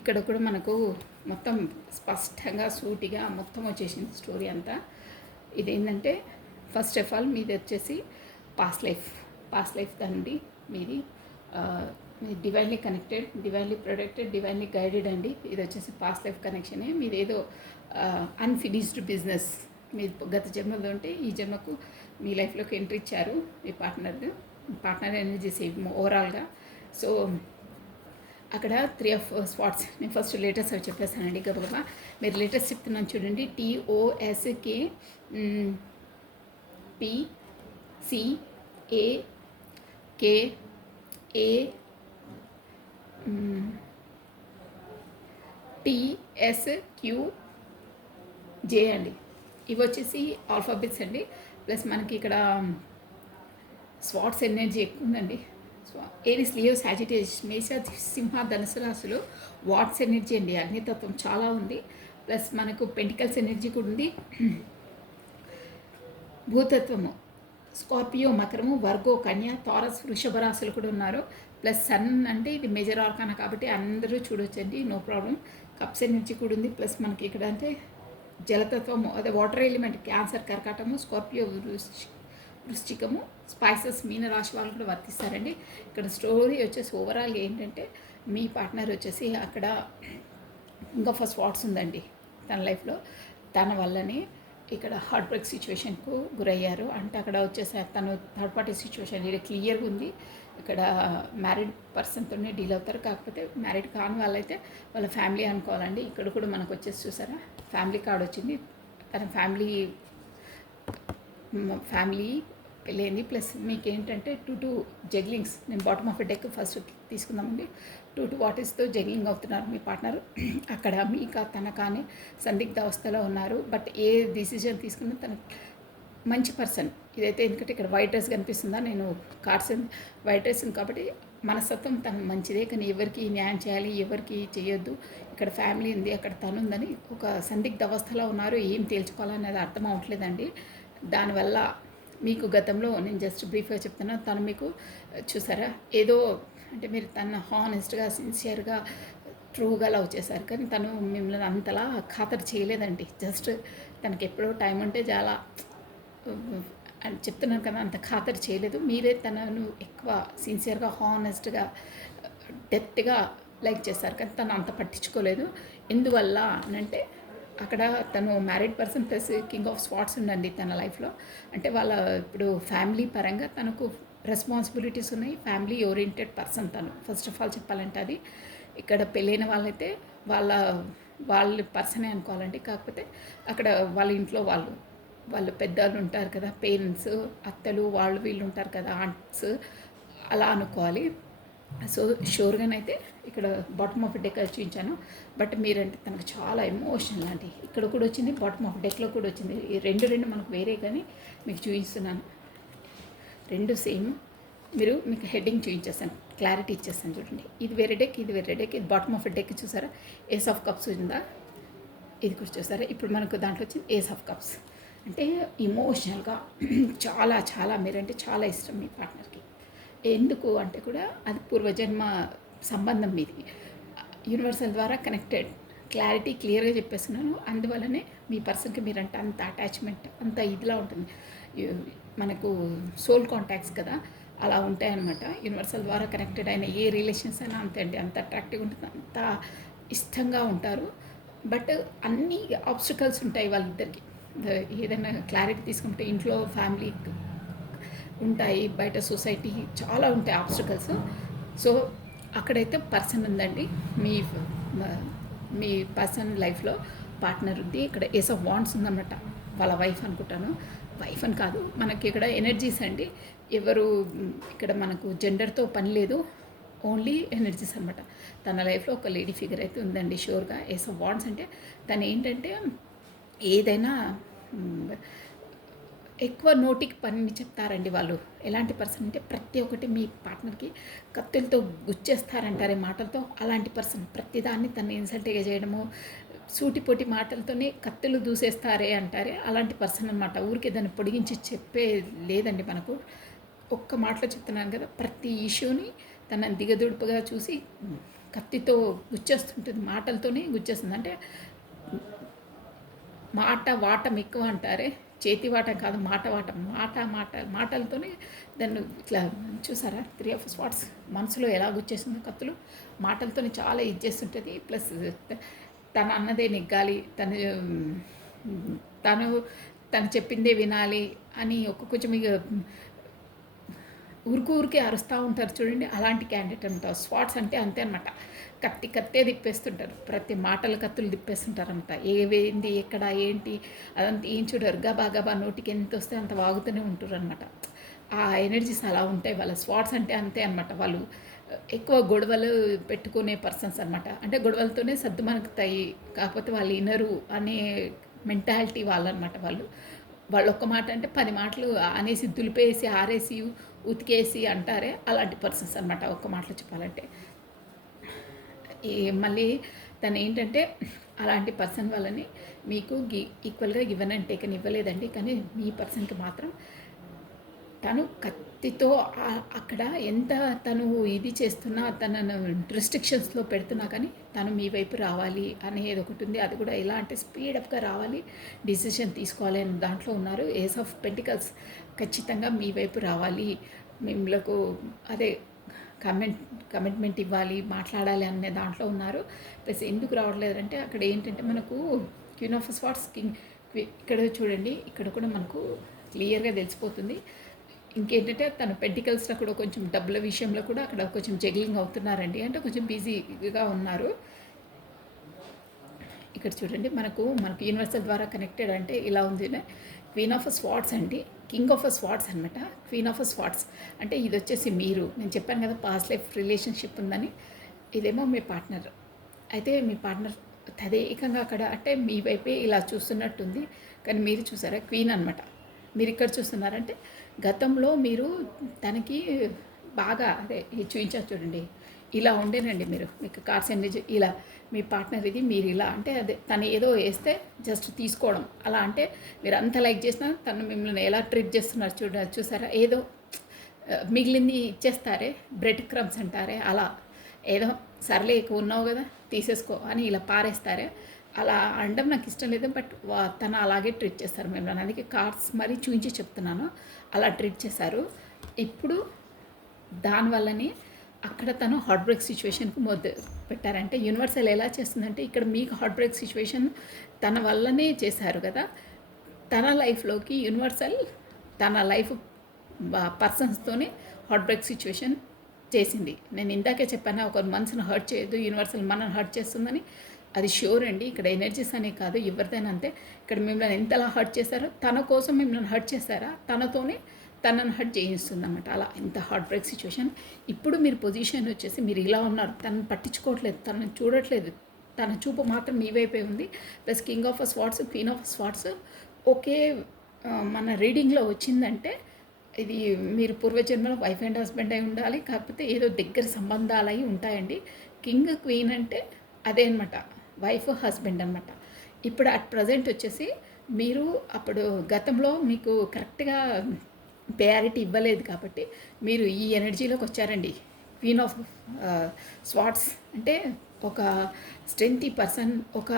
ఇక్కడ కూడా మనకు మొత్తం స్పష్టంగా సూటిగా మొత్తం వచ్చేసింది స్టోరీ అంతా. ఇదేంటంటే ఫస్ట్ ఆఫ్ ఆల్ మీది వచ్చేసి పాస్ట్ లైఫ్ దండి మీది. మీది divinely connected, divinely protected, divinely guided అండి. ఇది వచ్చేసి పాస్ట్ లైఫ్ కనెక్షనే. మీది ఏదో అన్ఫినిష్డ్ బిజినెస్ మీ గత జన్మలో ఉంటే ఈ జన్మకు మీ లైఫ్లోకి ఎంట్రీ ఇచ్చారు మీ పార్ట్నర్ ఎనర్జీస్ ఓవరాల్గా. సో అక్కడ 3 ఆఫ్ స్పాట్స్. నేను ఫస్ట్ లేటెస్ట్ అవి చెప్పేస్తానండి గబగబా. మీరు లేటెస్ట్ చెప్తున్నాను చూడండి. TOSK PCAKA TSQJ అండి. ఇవి వచ్చేసి ఆల్ఫాబెట్స్ అండి. ప్లస్ మనకి ఇక్కడ స్వాట్స్ ఎనర్జీ ఎక్కువ ఉందండి. ఏరిస్, లియో, సాజిటేరియస్, మేష, సింహ, ధనుసు రాశులు వాట్స్ ఎనర్జీ అండి. అగ్నితత్వం చాలా ఉంది. ప్లస్ మనకు పెంటికల్స్ ఎనర్జీ కూడా ఉంది. భూతత్వము స్కార్పియో, మకరము, వర్గో, కన్య, తారస్, వృషభ రాశులు కూడా ఉన్నారు. ప్లస్ సన్ అంటే ఇది మేజర్ ఆర్కానా కాబట్టి అందరూ చూడొచ్చండి, నో ప్రాబ్లం. కప్స్ ఎనర్జీ కూడా ఉంది. ప్లస్ మనకి ఇక్కడ అంటే జలతత్వము అదే వాటర్ ఎలిమెంట్ క్యాన్సర్, కర్కాటము, స్కార్పియో, వృశ్చికము, స్పైసెస్, మీన రాశి వాళ్ళు కూడా వర్తిస్తారండి. ఇక్కడ స్టోరీ వచ్చేసి ఓవరాల్ ఏంటంటే మీ పార్ట్నర్ వచ్చేసి అక్కడ ఇంకా ఫస్ట్ వాట్స్ ఉందండి తన లైఫ్లో. తన వల్లనే ఇక్కడ హార్ట్ బ్రేక్ సిచ్యువేషన్కు గురయ్యారు. అంటే అక్కడ వచ్చేసి తను థర్డ్ పార్టీ సిచ్యువేషన్ ఇక్కడ క్లియర్గా ఉంది. ఇక్కడ మ్యారీడ్ పర్సన్తోనే డీల్ అవుతారు. కాకపోతే మ్యారీడ్ కాని వాళ్ళైతే వాళ్ళ ఫ్యామిలీ అనుకోవాలండి. ఇక్కడ కూడా మనకు వచ్చేసి చూసారా ఫ్యామిలీ కార్డ్ వచ్చింది. తన ఫ్యామిలీ పెళ్ళైంది. ప్లస్ మీకు ఏంటంటే 2 జగ్లింగ్స్. నేను బాటమ్ ఆఫ్ డెక్ ఫస్ట్ తీసుకుందామండి. 2 వాటిస్తో జగ్లింగ్ అవుతున్నారు మీ పార్ట్నర్. అక్కడ మీకు తన కానీ సందిగ్ధ అవస్థలో ఉన్నారు. బట్ ఏ డిసిజన్ తీసుకున్నా తన మంచి పర్సన్. ఇదైతే ఎందుకంటే ఇక్కడ వైట్ డ్రెస్ కనిపిస్తుందా, నేను కార్డ్స్ వైట్ డ్రెస్ కాబట్టి మనస్తత్వం తను మంచిదే. కానీ ఎవరికి న్యాయం చేయాలి, ఎవరికి చేయొద్దు. ఇక్కడ ఫ్యామిలీ ఉంది, అక్కడ తను ఉందని ఒక సందిగ్ధ అవస్థలో ఉన్నారు. ఏం తేల్చుకోవాలనేది అర్థం అవ్వట్లేదండి. దానివల్ల మీకు గతంలో నేను జస్ట్ బ్రీఫ్గా చెప్తున్నా, తను మీకు చూసారా ఏదో అంటే మీరు తను హానెస్ట్గా, సిన్సియర్గా, ట్రూగా లవ్ చేశారు. కానీ తను మిమ్మల్ని అంతలా ఖాతరు చేయలేదండి. జస్ట్ తనకి ఎప్పుడో టైం ఉంటే చాలా అని చెప్తున్నాను కదా, అంత ఖాతరు చేయలేదు. మీరే తనను ఎక్కువ సిన్సియర్గా, హానెస్ట్గా, డెప్త్గా లైక్ చేశారు. కానీ తను అంత పట్టించుకోలేదు. ఎందువల్ల అంటే అక్కడ తను married person plus king of spots ఉండండి తన లైఫ్లో. అంటే వాళ్ళ ఇప్పుడు ఫ్యామిలీ పరంగా తనకు రెస్పాన్సిబిలిటీస్ ఉన్నాయి. ఫ్యామిలీ ఓరియంటెడ్ పర్సన్ తను. ఫస్ట్ ఆఫ్ ఆల్ చెప్పాలంటే అది ఇక్కడ పెళ్ళైన వాళ్ళైతే వాళ్ళ పర్సనే అనుకోవాలండి. కాకపోతే అక్కడ వాళ్ళ ఇంట్లో వాళ్ళు పెద్దవాళ్ళు ఉంటారు కదా, పేరెంట్స్, అత్తలు, వీళ్ళు ఉంటారు కదా, ఆంట్స్, అలా అనుకోవాలి. సో షూర్గానైతే ఇక్కడ బాటమ్ ఆఫ్ డెక్ చూపించాను. బట్ మీరంటే తనకు చాలా ఎమోషనల్ అండి. ఇక్కడ కూడా వచ్చింది, బాటమ్ ఆఫ్ డెక్లో కూడా వచ్చింది. ఈ రెండు మనకు వేరే కానీ మీకు చూపిస్తున్నాను. 2 సేమ్. మీకు హెడ్డింగ్ చూపించేస్తాను, క్లారిటీ ఇచ్చేస్తాను చూడండి. ఇది వేరే డెక్, ఇది వేరే డెక్. ఇది బాటమ్ ఆఫ్ డెక్ చూసారా, ఏస్ ఆఫ్ కప్స్ ఉందా, ఇది కూడా చూసారా. ఇప్పుడు మనకు దాంట్లో వచ్చింది ఏస్ ఆఫ్ కప్స్. అంటే ఇమోషనల్గా చాలా చాలా మీరంటే చాలా ఇష్టం మీ పార్ట్నర్కి. ఎందుకు అంటే కూడా అది పూర్వజన్మ సంబంధం మీది. యూనివర్సల్ ద్వారా కనెక్టెడ్. క్లారిటీ క్లియర్గా చెప్పేస్తున్నాను. అందువల్లనే మీ పర్సన్కి మీరంటే అంత అటాచ్మెంట్, అంత ఇదిలా ఉంటుంది. మనకు సోల్ కాంటాక్ట్స్ కదా, అలా ఉంటాయన్నమాట. యూనివర్సల్ ద్వారా కనెక్టెడ్ అయిన ఏ రిలేషన్స్ అయినా అంతే అండి. అంత అట్రాక్టివ్గా ఉంటుంది, అంత ఇష్టంగా ఉంటారు. బట్ అన్ని ఆబ్స్టికల్స్ ఉంటాయి వాళ్ళిద్దరికి. ఏదైనా క్లారిటీ తీసుకుంటే ఇంట్లో ఫ్యామిలీ ఉంటాయి, బయట సొసైటీ చాలా ఉంటాయి ఆబ్స్టికల్స్. సో అక్కడైతే పర్సన్ ఉందండి, మీ పర్సన్ లైఫ్లో పార్ట్నర్ ఉంది. ఇక్కడ ఏస్ ఆఫ్ వాండ్స్ ఉందన్నమాట. వాళ్ళ వైఫ్ అనుకుంటాను, వైఫ్ అని కాదు, మనకి ఇక్కడ ఎనర్జీస్ అండి. ఎవరు ఇక్కడ మనకు జెండర్తో పని లేదు, ఓన్లీ ఎనర్జీస్ అనమాట. తన లైఫ్లో ఒక లేడీ ఫిగర్ అయితే ఉందండి షూర్గా. ఏస్ ఆఫ్ వాండ్స్ అంటే తను ఏంటంటే ఏదైనా ఎక్కువ నోటికి పని చెప్తారండి వాళ్ళు. ఎలాంటి పర్సన్ అంటే ప్రతి ఒక్కటి మీ పార్ట్నర్కి కత్తులతో గుచ్చేస్తారంటారే మాటలతో, అలాంటి పర్సన్. ప్రతిదాన్ని తను ఇన్సల్ట్గా చేయడము, సూటిపోటి మాటలతోనే కత్తులు దూసేస్తారే అంటారే, అలాంటి పర్సన్ అనమాట. ఊరికే దాన్ని పొడిగించి చెప్పే లేదండి మనకు. ఒక్క మాటలో చెప్తున్నాను కదా, ప్రతి ఇష్యూని తన దిగదుడుపుగా చూసి కత్తితో గుచ్చేస్తుంటుంది, మాటలతోనే గుచ్చేస్తుంది. అంటే మాట వాటం ఎక్కువ అంటారే, చేతి వాటం కాదు, మాట వాటం, మాటలతోనే దాన్ని ఇట్లా చూసారా 3 of Swords మనసులో ఎలా గుచ్చేసిందో కత్తులు, మాటలతోనే చాలా ఇది చేస్తుంటుంది. ప్లస్ తన అన్నదే నెగ్గాలి, తను తను చెప్పిందే వినాలి అని కొంచెం ఇక ఊరికే అరుస్తూ ఉంటారు చూడండి, అలాంటి క్యాండిడేట్ అనమాట. స్వాట్స్ అంటే అంతే అనమాట, కత్తే తిప్పేస్తుంటారు, ప్రతి మాటల కత్తులు తిప్పేస్తుంటారు అనమాట. ఏవేంది ఎక్కడ ఏంటి అదంతా ఏం చూడరు, గబా నోటికి ఎంత వస్తే అంత వాగుతూనే ఉంటారు అనమాట. ఆ ఎనర్జీస్ అలా ఉంటాయి వాళ్ళ. స్వాట్స్ అంటే అంతే అనమాట. వాళ్ళు ఎక్కువ గొడవలు పెట్టుకునే పర్సన్స్ అనమాట. అంటే గొడవలతోనే సర్దుమణుకుతాయి, కాకపోతే వాళ్ళు ఇనరు అనే మెంటాలిటీ వాళ్ళనమాట. వాళ్ళు ఒక్క మాట అంటే 10 మాటలు అనేసి దులిపేసి ఆరేసి ఉతికేసి అంటారే, అలాంటి పర్సన్స్ అనమాట ఒక్క మాటలో చెప్పాలంటే. మళ్ళీ తను ఏంటంటే అలాంటి పర్సన్ వాళ్ళని మీకు ఈక్వల్గా గివెన్ అండ్ టేకన్ ఇవ్వలేదండి. కానీ మీ పర్సన్కి మాత్రం తను కత్తితో అక్కడ ఎంత తను ఇది చేస్తున్నా, తనను రిస్ట్రిక్షన్స్లో పెడుతున్నా కానీ తను మీ వైపు రావాలి అనేది ఒకటి ఉంది. అది కూడా ఎలా అంటే స్పీడప్గా రావాలి, డిసిషన్ తీసుకోవాలి అని దాంట్లో ఉన్నారు. ఏస్ ఆఫ్ పెంటికల్స్ ఖచ్చితంగా మీ వైపు రావాలి, మిమ్మలకు అదే కమిట్మెంట్ ఇవ్వాలి, మాట్లాడాలి అనే దాంట్లో ఉన్నారు. ప్లస్ ఎందుకు రావట్లేదంటే అక్కడ ఏంటంటే మనకు క్వీన్ ఆఫ్ స్వార్డ్స్ కింగ్, ఇక్కడ చూడండి, ఇక్కడ కూడా మనకు క్లియర్గా తెలిసిపోతుంది. ఇంకేంటంటే తను పెంటికల్స్లో కూడా కొంచెం డబ్బుల విషయంలో కూడా అక్కడ కొంచెం జగ్లింగ్ అవుతున్నారండి, అంటే కొంచెం బిజీగా ఉన్నారు. ఇక్కడ చూడండి, మనకు యూనివర్సల్ ద్వారా కనెక్టెడ్ అంటే ఇలా ఉంది. క్వీన్ ఆఫ్ స్వార్డ్స్ అండి, కింగ్ ఆఫ్ స్వార్డ్స్ అనమాట. క్వీన్ ఆఫ్ స్వార్డ్స్ అంటే ఇది వచ్చేసి మీరు, నేను చెప్పాను కదా పాస్ట్ లైఫ్ రిలేషన్షిప్ ఉందని, ఇదేమో మీ పార్ట్నర్. అయితే మీ పార్ట్నర్ తదేకంగా అక్కడ అంటే మీ వైపే ఇలా చూస్తున్నట్టుంది, కానీ మీరు చూసారా క్వీన్ అనమాట. మీరు ఇక్కడ చూస్తున్నారంటే గతంలో మీరు తనకి బాగా అదే చూపించారు చూడండి, ఇలా ఉండేనండి మీరు, మీకు కార్డ్స్ ఎనర్జీ ఇలా మీ పార్ట్నర్ ఇది, మీరు ఇలా అంటే అదే తను ఏదో వేస్తే జస్ట్ తీసుకోవడం, అలా అంటే మీరు అంత లైక్ చేసినా తను మిమ్మల్ని ఎలా ట్రీట్ చేస్తున్నారు చూసారా, ఏదో మిగిలింది ఇచ్చేస్తారే, బ్రెడ్ క్రమ్స్ అంటారే, అలా ఏదో సర్లే ఎక్కువ ఉన్నావు కదా తీసేసుకో అని ఇలా పారేస్తారే, అలా అనడం నాకు ఇష్టం లేదు. బట్ తను అలాగే ట్రీట్ చేస్తారు మిమ్మల్ని, అందుకే కార్డ్స్ మరీ చూపించి చెప్తున్నాను, అలా ట్రీట్ చేశారు. ఇప్పుడు దానివల్లనే అక్కడ తను హార్ట్ బ్రేక్ సిచ్యువేషన్కి పెట్టారంటే యూనివర్సల్ ఎలా చేస్తుందంటే ఇక్కడ మీకు హార్ట్ బ్రేక్ సిచ్యువేషన్ తన వల్లనే చేశారు కదా, తన లైఫ్లోకి యూనివర్సల్ తన లైఫ్ పర్సన్స్తోనే హార్ట్ బ్రేక్ సిచ్యువేషన్ చేసింది. నేను ఇందాకే చెప్పాను, ఒక మనసును హర్ట్ చేయొద్దు, యూనివర్సల్ మనల్ని హర్ట్ చేస్తుందని, అది షూర్ అండి. ఇక్కడ ఎనర్జీస్ అనే కాదు, ఎవరిదైనా అంతే. ఇక్కడ మిమ్మల్ని ఎంతలా హర్ట్ చేశారో, తన కోసం మిమ్మల్ని హర్ట్ చేశారా, తనతోనే తనను హర్ట్ చేయిస్తుంది అన్నమాట. అలా ఎంత హార్ట్ బ్రేక్ సిచ్యువేషన్. ఇప్పుడు మీరు పొజిషన్ వచ్చేసి మీరు ఇలా ఉన్నారు, తనను పట్టించుకోవట్లేదు, తనను చూడట్లేదు, తన చూపు మాత్రం మీ వైపే ఉంది. Plus king of swords, queen of swords ఒకే మన రీడింగ్లో వచ్చిందంటే ఇది మీరు పూర్వజన్మలో వైఫ్ అండ్ హస్బెండ్ అయి ఉండాలి, కాకపోతే ఏదో దగ్గర సంబంధాలు అయి ఉంటాయండి. కింగ్ క్వీన్ అంటే అదే అనమాట, వైఫ్ హస్బెండ్ అనమాట. ఇప్పుడు అట్ ప్రజెంట్ వచ్చేసి మీరు అప్పుడు గతంలో మీకు కరెక్ట్గా ప్రయారిటీ ఇవ్వలేదు కాబట్టి మీరు ఈ ఎనర్జీలోకి వచ్చారండి. క్వీన్ ఆఫ్ స్వార్డ్స్ అంటే ఒక స్ట్రెంగ్తీ పర్సన్, ఒక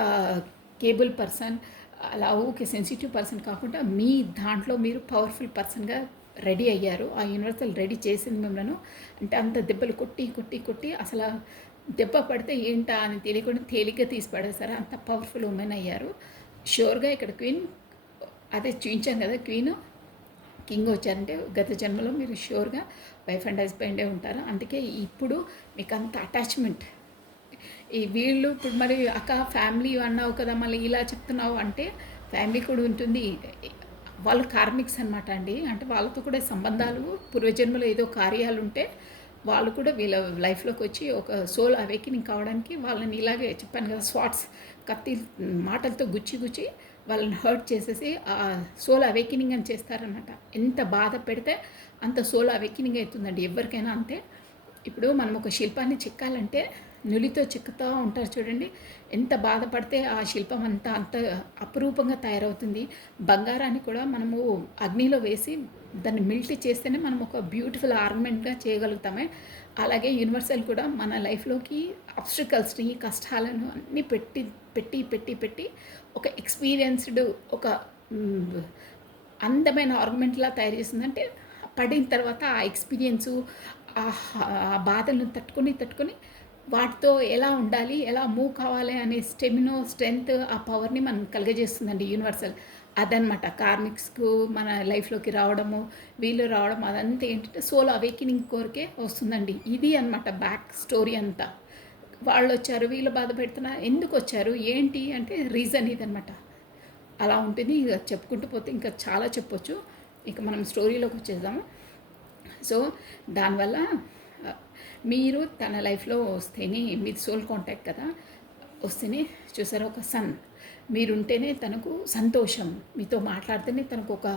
కేబుల్ పర్సన్, అలా ఓకే సెన్సిటివ్ పర్సన్ కాకుండా మీ దాంట్లో మీరు పవర్ఫుల్ పర్సన్గా రెడీ అయ్యారు. ఆ యూనివర్సల్ రెడీ చేసింది మిమ్మల్ని, అంటే అంత దెబ్బలు కొట్టి అసలు దెబ్బ పడితే ఏంటా అని తెలియకుండా తేలిగ్గా తీసి పడేసారు, అంత పవర్ఫుల్ ఉమెన్ అయ్యారు. షూర్గా ఇక్కడ క్వీన్ అదే చూపించాం కదా, క్వీన్ కింగ్ వచ్చారంటే గత జన్మలో మీరు షూర్గా వైఫ్ అండ్ హస్బెండే ఉంటారు. అందుకే ఇప్పుడు మీకు అంత అటాచ్మెంట్. ఈ వీళ్ళు ఇప్పుడు మరి అక్క ఫ్యామిలీ అన్నావు కదా, మళ్ళీ ఇలా చెప్తున్నావు అంటే ఫ్యామిలీ కూడా ఉంటుంది. వాళ్ళు కార్మిక్స్ అనమాట అండి, అంటే వాళ్ళతో కూడా సంబంధాలు పూర్వజన్మలో ఏదో కార్యాలు ఉంటే వాళ్ళు కూడా వీళ్ళ లైఫ్లోకి వచ్చి ఒక సోల్ అవేకినింగ్ కావడానికి వాళ్ళని ఇలాగే చెప్పాను కదా, స్వాట్స్ కత్తి మాటలతో గుచ్చి వాళ్ళని హర్ట్ చేసేసి ఆ సోల్ అవేకినింగ్ అని చేస్తారనమాట. ఎంత బాధ పెడితే అంత సోల్ అవేకినింగ్ అవుతుందండి ఎవరికైనా అంతే. ఇప్పుడు మనం ఒక శిల్పాన్ని చెక్కాలంటే నులితో చెక్కుతూ ఉంటారు చూడండి. ఎంత బాధపడితే ఆ శిల్పం అంత అపురూపంగా తయారవుతుంది. బంగారాన్ని కూడా మనము అగ్నిలో వేసి దాన్ని మెల్ట్ చేస్తేనే మనం ఒక బ్యూటిఫుల్ ఆర్నమెంట్‌గా చేయగలుగుతామే. అలాగే యూనివర్సల్ కూడా మన లైఫ్‌లోకి ఆబ్స్టికల్స్‌ని, కష్టాలను అన్నీ పెట్టి ఒక ఎక్స్‌పీరియన్స్‌డ్ ఒక హ్మ్, అందమైన ఆర్నమెంట్‌లా తయారు చేసిందంటే పడిన తర్వాత ఆ ఎక్స్‌పీరియన్సు, ఆ బాధలను తట్టుకొని వాటితో ఎలా ఉండాలి, ఎలా మూవ్ కావాలి అనే స్ట్రెంగ్త్, ఆ పవర్‌ని మనం కలుగజేస్తుందండి యూనివర్సల్. అదనమాట కార్మిక్స్‌కు మన లైఫ్‌లోకి రావడము, వీళ్ళు రావడం అదంతా ఏంటంటే సోల్ అవేకెనింగ్ కోరికే వస్తుందండి. ఇది అనమాట బ్యాక్ స్టోరీ అంతా. వాళ్ళొచ్చారు, వీళ్ళు బాధ పెడుతున్నారు, ఎందుకొచ్చారు, ఏంటి అంటే రీజన్ ఇదనమాట. అలా ఉంటుంది. ఇక చెప్పుకుంటూ పోతే ఇంకా చాలా చెప్పొచ్చు. ఇక మనం స్టోరీలోకి వచ్చేద్దాము. సో దానివల్ల ఆ, మీరు తన లైఫ్లో వస్తేనే మీది సోల్ కాంటాక్ట్ కదా, వస్తేనే చూసారా ఒక సన్ మీరుంటేనే తనకు సంతోషం, మీతో మాట్లాడితేనే తనకు ఒక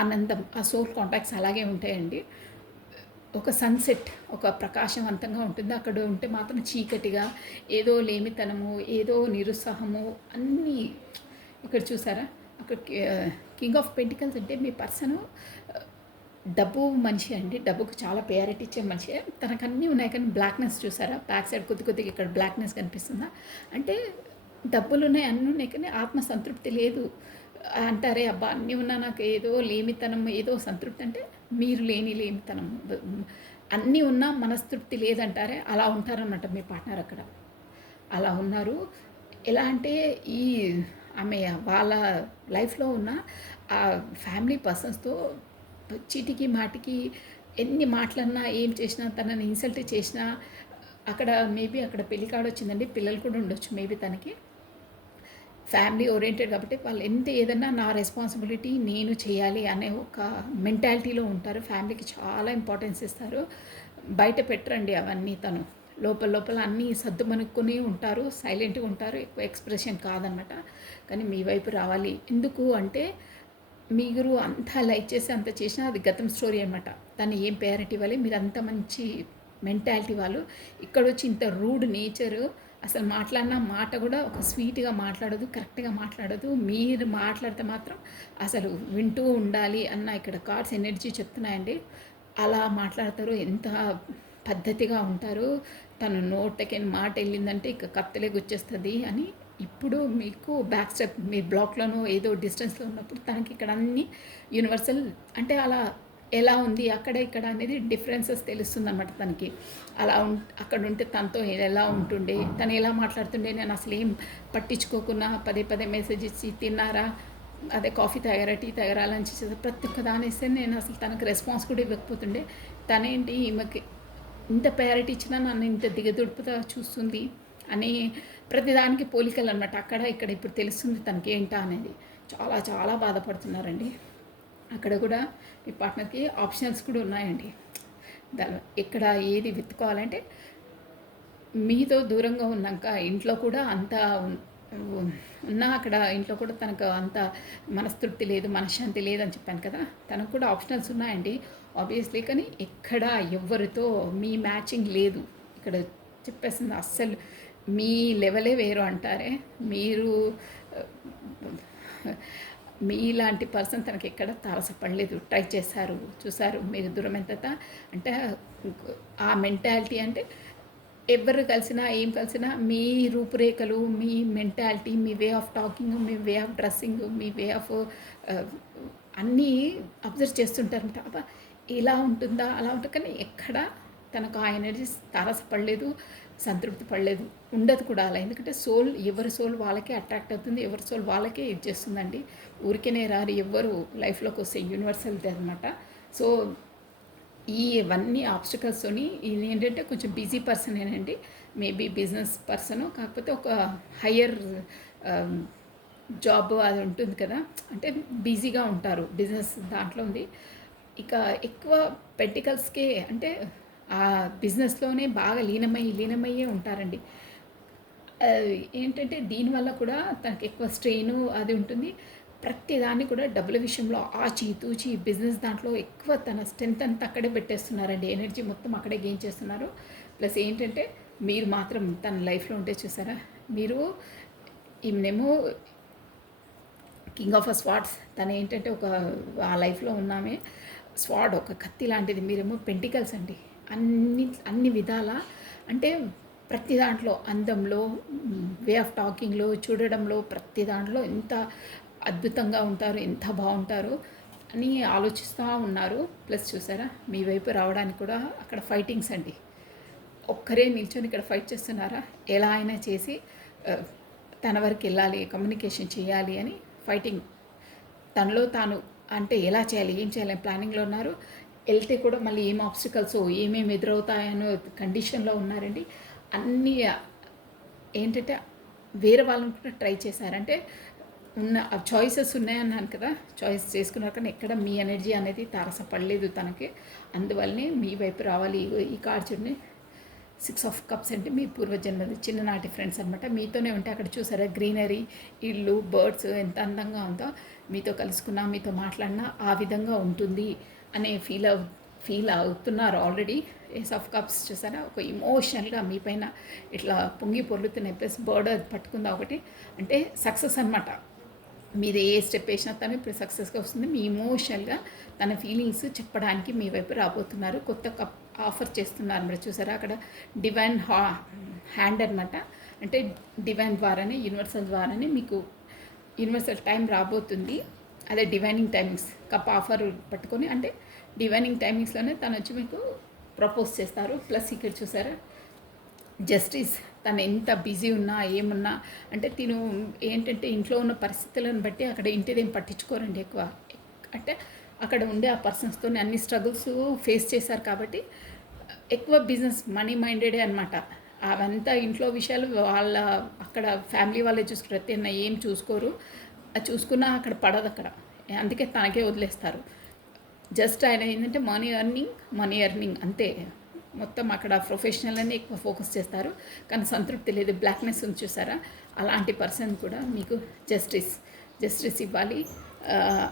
ఆనందం. ఆ సోల్ కాంటాక్ట్స్ అలాగే ఉంటాయండి. ఒక సన్సెట్ ఒక ప్రకాశవంతంగా ఉంటుంది. అక్కడ ఉంటే మాత్రం చీకటిగా ఏదో లేమితనము, ఏదో నిరుత్సాహము అన్నీ ఇక్కడ చూసారా. అక్కడ కింగ్ ఆఫ్ పెంటికల్స్ అంటే మీ పర్సను డబ్బు మనిషి అండి. డబ్బుకు చాలా ప్రయారిటీ ఇచ్చే మనిషి. తనకు అన్నీ ఉన్నాయి కానీ బ్లాక్నెస్ చూసారా, బ్యాక్ సైడ్ కొద్దిగా ఇక్కడ బ్లాక్నెస్ కనిపిస్తుందా అంటే డబ్బులు ఉన్నాయి, అన్నీ ఉన్నాయి కానీ ఆత్మ సంతృప్తి లేదు అంటారే. అబ్బా అన్నీ ఉన్నా నాకు ఏదో లేమితనం, ఏదో సంతృప్తి అంటే మీరు లేని లేమితనం. అన్నీ ఉన్నా మనస్తృప్తి లేదంటారే, అలా ఉంటారనమాట మీ పార్ట్నర్ అక్కడ. అలా ఉన్నారు. ఎలా అంటే ఈ ఆమె వాళ్ళ లైఫ్లో ఉన్న ఆ ఫ్యామిలీ పర్సన్స్తో చీటికి మాటికి ఎన్ని మాటలన్నా ఏం చేసినా తనని ఇన్సల్ట్ చేసినా అక్కడ మేబీ అక్కడ పెళ్లి కాడొచ్చిందండి, పిల్లలు కూడా ఉండొచ్చు మేబీ తనకి. ఫ్యామిలీ ఓరియంటెడ్ కాబట్టి వాళ్ళు ఎంత ఏదన్నా నా రెస్పాన్సిబిలిటీ నేను చేయాలి అనే ఒక మెంటాలిటీలో ఉంటారు. ఫ్యామిలీకి చాలా ఇంపార్టెన్స్ ఇస్తారు. బయట పెట్టరండి అవన్నీ. తను లోపల అన్నీ సర్దుమనుక్కొని ఉంటారు, సైలెంట్గా ఉంటారు, ఎక్కువ ఎక్స్ప్రెషన్ కాదనమాట. కానీ మీ వైపు రావాలి. ఎందుకు అంటే మీరు అంతా లైక్ చేసి అంత చేసినా అది గతం స్టోరీ అనమాట. తను ఏం ప్రయారిటీ ఇవ్వాలి, మీరు అంత మంచి మెంటాలిటీ వాళ్ళు. ఇక్కడ వచ్చి ఇంత రూడ్ నేచరు, అసలు మాట్లాడిన మాట కూడా ఒక స్వీట్గా మాట్లాడదు, కరెక్ట్గా మాట్లాడదు. మీరు మాట్లాడితే మాత్రం అసలు వింటూ ఉండాలి అన్న ఇక్కడ కార్డ్స్ ఎనర్జీ చెప్తున్నాయండి. అలా మాట్లాడతారు, ఎంత పద్ధతిగా ఉంటారు. తను నోటకి మాట వెళ్ళిందంటే ఇక కత్తెలే గుచ్చేస్తుంది అని. ఇప్పుడు మీకు బ్యాక్ స్టెప్ మీ బ్లాక్లోనో ఏదో డిస్టెన్స్లో ఉన్నప్పుడు తనకి ఇక్కడ అన్నీ యూనివర్సల్ అంటే అలా ఎలా ఉంది అక్కడ ఇక్కడ అనేది డిఫరెన్సెస్ తెలుస్తుంది అనమాట తనకి. అలా అక్కడ ఉంటే తనతో ఎలా ఉంటుండే, తను ఎలా మాట్లాడుతుండే, నేను అసలు ఏం పట్టించుకోకుండా పదే మెసేజ్ ఇచ్చి తిన్నారా, అదే కాఫీ తాగారా, టీ తాగారా, లంచ్ చేసారా, ప్రతి ఒక్క దాని ఇస్తే నేను అసలు తనకు రెస్పాన్స్ కూడా ఇవ్వకపోతుండే. తనేంటి ఈమెకి ఇంత ప్రయారిటీ ఇచ్చినా నన్ను ఇంత దిగదుడుపుతా చూస్తుంది అని ప్రతిదానికి పోలికలు అనమాట. అక్కడ ఇక్కడ ఇప్పుడు తెలుస్తుంది తనకి ఏంటా అనేది. చాలా బాధపడుతున్నారండి. అక్కడ కూడా మీ పార్ట్నర్కి ఆప్షన్స్ కూడా ఉన్నాయండి. దాని ఎక్కడ ఏది వెతుకోవాలంటే మీతో దూరంగా ఉన్నాక ఇంట్లో కూడా అంత ఉన్నా అక్కడ ఇంట్లో కూడా తనకు అంత మనస్తృప్తి లేదు, మనశ్శాంతి లేదని చెప్పాను కదా. తనకు కూడా ఆప్షనల్స్ ఉన్నాయండి ఆబ్వియస్లీ. కానీ ఎక్కడ ఎవరితో మీ మ్యాచింగ్ లేదు ఇక్కడ చెప్పేసింది. అస్సలు మీ లెవెలే వేరు అంటారే. మీరు మీలాంటి పర్సన్ తనకి ఎక్కడ తారసపడలేదు. ట్రై చేశారు, చూశారు, మీరు దూరం ఎంత అంటే ఆ మెంటాలిటీ అంటే ఎవరు కలిసినా ఏం కలిసినా మీ రూపురేఖలు, మీ మెంటాలిటీ, మీ వే ఆఫ్ టాకింగ్, మీ వే ఆఫ్ డ్రెస్సింగ్, మీ వే ఆఫ్ అన్నీ అబ్జర్వ్ చేస్తుంటారంట. అబ్బా ఇలా ఉంటుందా అలా ఉంటుంది కానీ ఎక్కడ తనకు ఆ ఎనర్జీస్ తారసపడలేదు, సంతృప్తి పడలేదు, ఉండదు కూడా అలా. ఎందుకంటే సోల్ ఎవరి సోల్ వాళ్ళకే అట్రాక్ట్ అవుతుంది, ఎవరి సోల్ వాళ్ళకే ఇది చేస్తుందండి. ఊరికేనే రారు ఎవ్వరు లైఫ్లోకి వస్తే యూనివర్సల్ది అనమాట. సో ఇవన్నీ ఆబ్స్టికల్స్తోని ఇది ఏంటంటే కొంచెం బిజీ పర్సనేనండి. మేబీ బిజినెస్ పర్సను, కాకపోతే ఒక హయ్యర్ జాబ్ అది ఉంటుంది కదా, అంటే బిజీగా ఉంటారు, బిజినెస్ దాంట్లో ఉంది. ఇక ఎక్కువ పెంటికల్స్కే అంటే ఆ బిజినెస్లోనే బాగా లీనమయ్యే ఉంటారండి. ఏంటంటే దీనివల్ల కూడా తనకి ఎక్కువ స్ట్రెయిన్ అది ఉంటుంది. ప్రతిదాన్ని కూడా డబ్బుల విషయంలో ఆచితూచి బిజినెస్ దాంట్లో ఎక్కువ తన స్ట్రెంత్ అంతా అక్కడే పెట్టేస్తున్నారండి. ఎనర్జీ మొత్తం అక్కడే గెయిన్ చేస్తున్నారు. ప్లస్ ఏంటంటే మీరు మాత్రం తన లైఫ్లో ఉంటే చూసారా, మీరు ఈమెనేమో కింగ్ ఆఫ్ అ స్వార్డ్స్, తను ఏంటంటే ఒక ఆ లైఫ్లో ఉన్నామే స్వాడ్, ఒక కత్తి లాంటిది. మీరేమో పెంటికల్స్ అండి. అన్ని విధాల అంటే ప్రతి దాంట్లో అందంలో, వే ఆఫ్ టాకింగ్లో, చూడడంలో, ప్రతి దాంట్లో ఎంత అద్భుతంగా ఉంటారు, ఎంత బాగుంటారు అని ఆలోచిస్తూ ఉన్నారు. ప్లస్ చూసారా, మీ వైపు రావడానికి కూడా అక్కడ ఫైటింగ్స్ అండి. ఒక్కరే నిల్చొని ఇక్కడ ఫైట్ చేస్తున్నారా, ఎలా అయినా చేసి తన వరకు వెళ్ళాలి, కమ్యూనికేషన్ చేయాలి అని ఫైటింగ్. తనలో తాను అంటే ఎలా చేయాలి, ఏం చేయాలి ప్లానింగ్లో ఉన్నారు. వెళ్తే కూడా మళ్ళీ ఏం ఆబ్స్టికల్స్, ఏమేమి ఎదురవుతాయనో కండిషన్లో ఉన్నారండి. అన్నీ ఏంటంటే వేరే వాళ్ళని కూడా ట్రై చేశారంటే ఉన్న చాయిసెస్ ఉన్నాయన్నాను కదా, చాయిస్ చేసుకున్నారు కానీ ఎక్కడ మీ ఎనర్జీ అనేది తారసపడలేదు తనకి. అందువల్లనే మీ వైపు రావాలి. ఈ కార్డ్ చూడండి, 6 ఆఫ్ కప్స్ అంటే మీ పూర్వజన్మది చిన్ననాటి ఫ్రెండ్స్ అనమాట. మీతోనే ఉంటే అక్కడ చూసారా గ్రీనరీ, ఇల్లు, బర్డ్స్ ఎంత అందంగా ఉందో, మీతో కలుసుకున్నా, మీతో మాట్లాడినా ఆ విధంగా ఉంటుంది అనే ఫీల్ అవుతున్నారు ఆల్రెడీ. ఏస్ ఆఫ్ కప్స్ చూసారా, ఒక ఇమోషనల్గా మీ పైన ఇట్లా పొంగి పొర్లుతున్నాయి. ప్లస్ బర్డ్ అది పట్టుకుందా ఒకటి అంటే సక్సెస్ అనమాట. మీరు ఏ స్టెప్ వేసినా తను ఇప్పుడు సక్సెస్గా వస్తుంది. మీ ఇమోషనల్గా తన ఫీలింగ్స్ చెప్పడానికి మీ వైపు రాబోతున్నారు. కొత్త కప్ ఆఫర్ చేస్తున్నారు మరి చూసారా, అక్కడ డివైన్ హ్యాండ్ అనమాట. అంటే డివైన్ ద్వారానే, యూనివర్సల్ ద్వారానే మీకు యూనివర్సల్ టైం రాబోతుంది. అదే డివైనింగ్ టైమింగ్స్ కప్ ఆఫర్ పట్టుకొని, అంటే డివైనింగ్ టైమింగ్స్లోనే తను వచ్చి మీకు ప్రపోజ్ చేస్తారు. ప్లస్ ఇక్కడ చూసారా జస్టిస్, తను ఎంత బిజీ ఉన్నా ఏమున్నా అంటే తిను ఏంటంటే ఇంట్లో ఉన్న పరిస్థితులను బట్టి అక్కడ ఇంటిదేం పట్టించుకోరండి ఎక్కువ. అంటే అక్కడ ఉండే ఆ పర్సన్స్తో అన్ని స్ట్రగుల్స్ ఫేస్ చేశారు కాబట్టి ఎక్కువ బిజినెస్ మనీ మైండెడే అనమాట. అవంతా ఇంట్లో విషయాలు వాళ్ళ అక్కడ ఫ్యామిలీ వాళ్ళే చూసుకుంటారు, ఏం చూసుకోరు. అది చూసుకున్నా అక్కడ పడదు అక్కడ, అందుకే తనకే వదిలేస్తారు. జస్ట్ ఆయన ఏంటంటే మనీ ఎర్నింగ్ అంతే. మొత్తం అక్కడ ప్రొఫెషనల్ అని ఎక్కువ ఫోకస్ చేస్తారు కానీ సంతృప్తి లేదు. బ్లాక్నెస్ ఉంది చూసారా, అలాంటి పర్సన్ కూడా మీకు జస్టిస్ ఇవ్వాలి.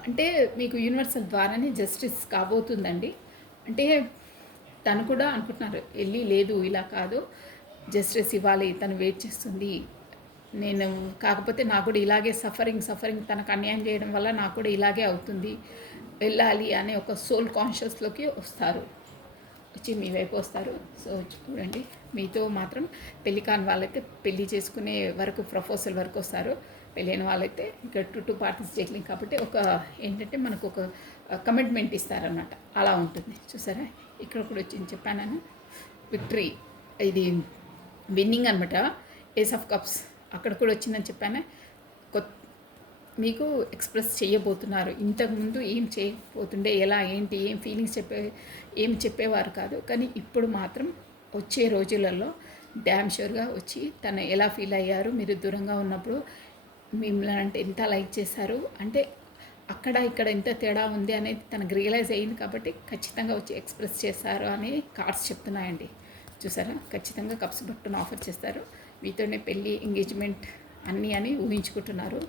అంటే మీకు యూనివర్సల్ ద్వారానే జస్టిస్ కాబోతుందండి. అంటే తను కూడా అనుకుంటున్నారు వెళ్ళి లేదు ఇలా కాదు, జస్టిస్ ఇవ్వాలి, తను వెయిట్ చేస్తుంది. నేను కాకపోతే నాకు కూడా ఇలాగే సఫరింగ్ తనకు అన్యాయం చేయడం వల్ల నాకు కూడా ఇలాగే అవుతుంది, వెళ్ళాలి అనే ఒక సోల్ కాన్షియస్లోకి వస్తారు, వచ్చి మీ వైపు వస్తారు. సో చూడండి, మీతో మాత్రం పెళ్లి కాని వాళ్ళైతే పెళ్లి చేసుకునే వరకు ప్రపోజల్ వరకు వస్తారు. పెళ్ళైన వాళ్ళైతే ఇక్కడ టూ పార్టీస్ జగ్లింగ్ కాబట్టి ఒక ఏంటంటే మనకు ఒక కమిట్మెంట్ ఇస్తారన్నమాట, అలా ఉంటుంది. చూసారా ఇక్కడ కూడా వచ్చింది చెప్పాను, విక్టరీ, ఇది విన్నింగ్ అనమాట. ఏస్ ఆఫ్ కప్స్ అక్కడ కూడా వచ్చిందని చెప్పాను. మీకు ఎక్స్ప్రెస్ చేయబోతున్నారు. ఇంతకుముందు ఏం చేయకపోతుండే, ఎలా ఏంటి ఏం ఫీలింగ్స్ ఏం చెప్పేవారు కాదు, కానీ ఇప్పుడు మాత్రం వచ్చే రోజులలో డ్యామ్ షూర్గా వచ్చి తను ఎలా ఫీల్ అయ్యారు, మీరు దూరంగా ఉన్నప్పుడు మిమ్మల్ని అంటే ఎంత లైక్ చేశారు, అంటే అక్కడ ఇక్కడ ఎంత తేడా ఉంది అనేది తనకు రియలైజ్ అయ్యింది కాబట్టి ఖచ్చితంగా వచ్చి ఎక్స్ప్రెస్ చేస్తారు అని కార్డ్స్ చెప్తున్నాయండి. చూసారా, ఖచ్చితంగా కప్స్ పట్టును ఆఫర్ చేస్తారు. మీతోనే పెళ్ళి, ఎంగేజ్మెంట్ అన్నీ అని ఊహించుకుంటున్నారు.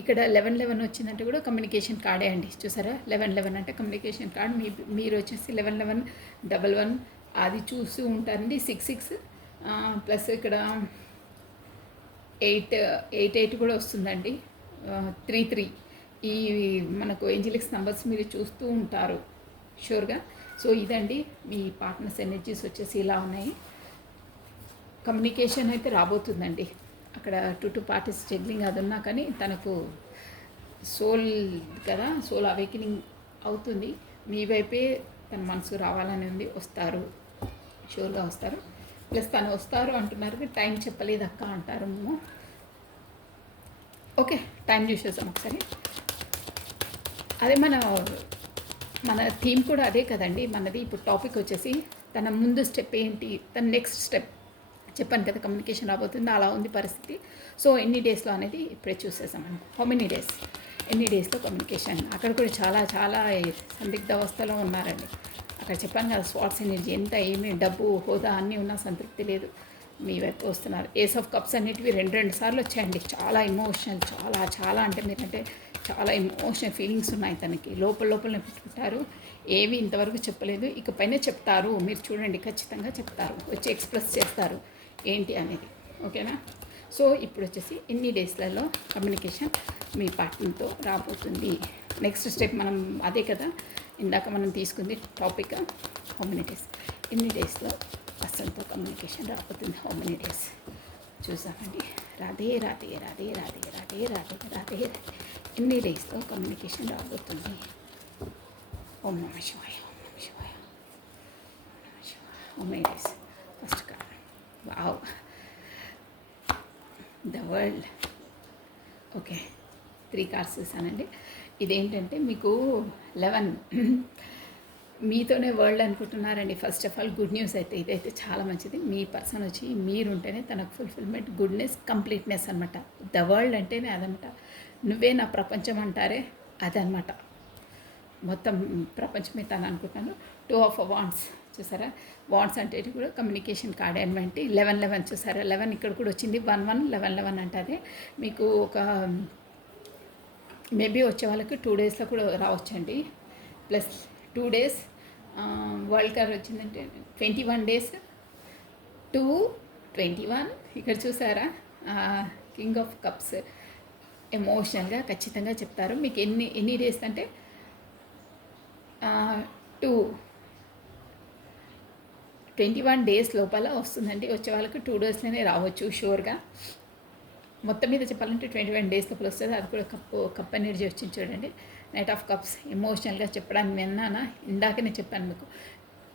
ఇక్కడ 1111 వచ్చిందంటే కూడా కమ్యూనికేషన్ కార్డే అండి. చూసారా 1111 అంటే కమ్యూనికేషన్ కార్డ్. మీరు వచ్చేసి 1111 అది చూస్తూ ఉంటారండి. 66 ప్లస్ ఇక్కడ 88 కూడా వస్తుందండి. 33 ఈ మనకు ఏంజలిక్స్ నెంబర్స్ మీరు చూస్తూ ఉంటారు షూర్గా. సో ఇదండి మీ పార్ట్నర్స్ ఎనర్జీస్ వచ్చేసి ఇలా ఉన్నాయి. కమ్యూనికేషన్ అయితే రాబోతుందండి. అక్కడ టూ పార్టీస్ జగ్లింగ్ అది ఉన్నా కానీ తనకు సోల్ కదా, సోల్ అవేకనింగ్ అవుతుంది. మీ వైపే తన మనసుకు రావాలని ఉంది. వస్తారు, షూర్గా వస్తారు. ప్లస్ తను వస్తారు అంటున్నారు, టైం చెప్పలేదు అక్క అంటారు. ఓకే, టైం చూసేసాం ఒకసారి. అదే మన థీమ్ కూడా అదే కదండి మనది. ఇప్పుడు టాపిక్ వచ్చేసి తన ముందు స్టెప్ ఏంటి, తన నెక్స్ట్ స్టెప్ చెప్పాను కదా, కమ్యూనికేషన్ రాబోతుంది, అలా ఉంది పరిస్థితి. సో ఎన్ని డేస్లో అనేది ఇప్పుడే చూసేసామండి. హౌ మెనీ డేస్, ఎన్ని డేస్లో కమ్యూనికేషన్. అక్కడ కూడా చాలా చాలా సందిగ్ధ అవస్థలో ఉన్నారండి. అక్కడ చెప్పాను కదా, స్వాట్స్ ఎనర్జీ ఎంత ఏమి డబ్బు హోదా అన్నీ ఉన్నా సంతృప్తి లేదు. మీ వైపు వస్తున్నారు. ఏస్ ఆఫ్ కప్స్ అనేటివి రెండు సార్లు వచ్చాయండి. చాలా ఇమోషనల్, చాలా అంటే మీరంటే చాలా ఇమోషనల్ ఫీలింగ్స్ ఉన్నాయి తనకి. లోపలనే పెట్టుకుంటారు, ఏవి ఇంతవరకు చెప్పలేదు, ఇకపైన చెప్తారు. మీరు చూడండి, ఖచ్చితంగా చెప్తారు, వచ్చి ఎక్స్ప్రెస్ చేస్తారు. ఏంటి అనేది. ఓకేనా? సో ఇప్పుడు వచ్చేసి ఎన్ని డేస్లలో కమ్యూనికేషన్ మీ పార్ట్నర్తో రాబోతుంది. నెక్స్ట్ స్టెప్ మనం అదే కదా ఇందాక మనం తీసుకుంది టాపిక్. హౌ మెనీ డేస్, ఎన్ని డేస్లో పర్సన్తో కమ్యూనికేషన్ రాబోతుంది. హౌ మెనీ డేస్ చూసామండి. రాధే రాధే రాధే రాధే రాధే రాధే రాధే ఎన్ని డేస్లో కమ్యూనికేషన్ రాబోతుంది. ఓం నమ శివాయ, ఓం నమ శివాయ, ఓం నమ శివాయ. How many days. First card, wow, the world. Okay, 3 cards చూసానండి. ఇదేంటంటే మీకు 11 మీతోనే వరల్డ్ అనుకుంటున్నారండి. First of all good news అయితే ఇదైతే చాలా మంచిది. మీ పర్సన్ వచ్చి మీరుంటేనే తనకు ఫుల్ఫిల్మెంట్, గుడ్నెస్, కంప్లీట్నెస్ అనమాట. ద వరల్డ్ అంటేనే అదనమాట. నువ్వే నా ప్రపంచం అంటారే అదనమాట. మొత్తం ప్రపంచమే తను అనుకుంటున్నాను. 2 ఆఫ్ వాండ్స్ చూసారా. వాండ్స్ అంటే కూడా కమ్యూనికేషన్ కార్డ్ అనమాట. 11 చూసారా. 11 ఇక్కడ కూడా వచ్చింది. 1 11 అంటే అదే మీకు ఒక మేబీ వచ్చే వాళ్ళకి 2 డేస్లో కూడా రావచ్చండి. ప్లస్ 2 డేస్ వరల్డ్ కార్డ్ వచ్చిందంటే 21 డేస్ 2/21. ఇక్కడ చూసారా కింగ్ ఆఫ్ కప్స్. ఎమోషనల్గా ఖచ్చితంగా చెప్తారు మీకు. ఎన్ని డేస్ అంటే 21 డేస్ లోపల వస్తుందండి. వచ్చే వాళ్ళకి 2 డేస్లోనే రావచ్చు షూర్గా. మొత్తం మీద చెప్పాలంటే 21 డేస్ లోపల వస్తుంది. అది కూడా కప్ ఎనర్జీ వచ్చింది చూడండి. Knight of cups. ఎమోషనల్గా చెప్పడానికి విన్నానా, ఇందాకనే చెప్పాను మీకు.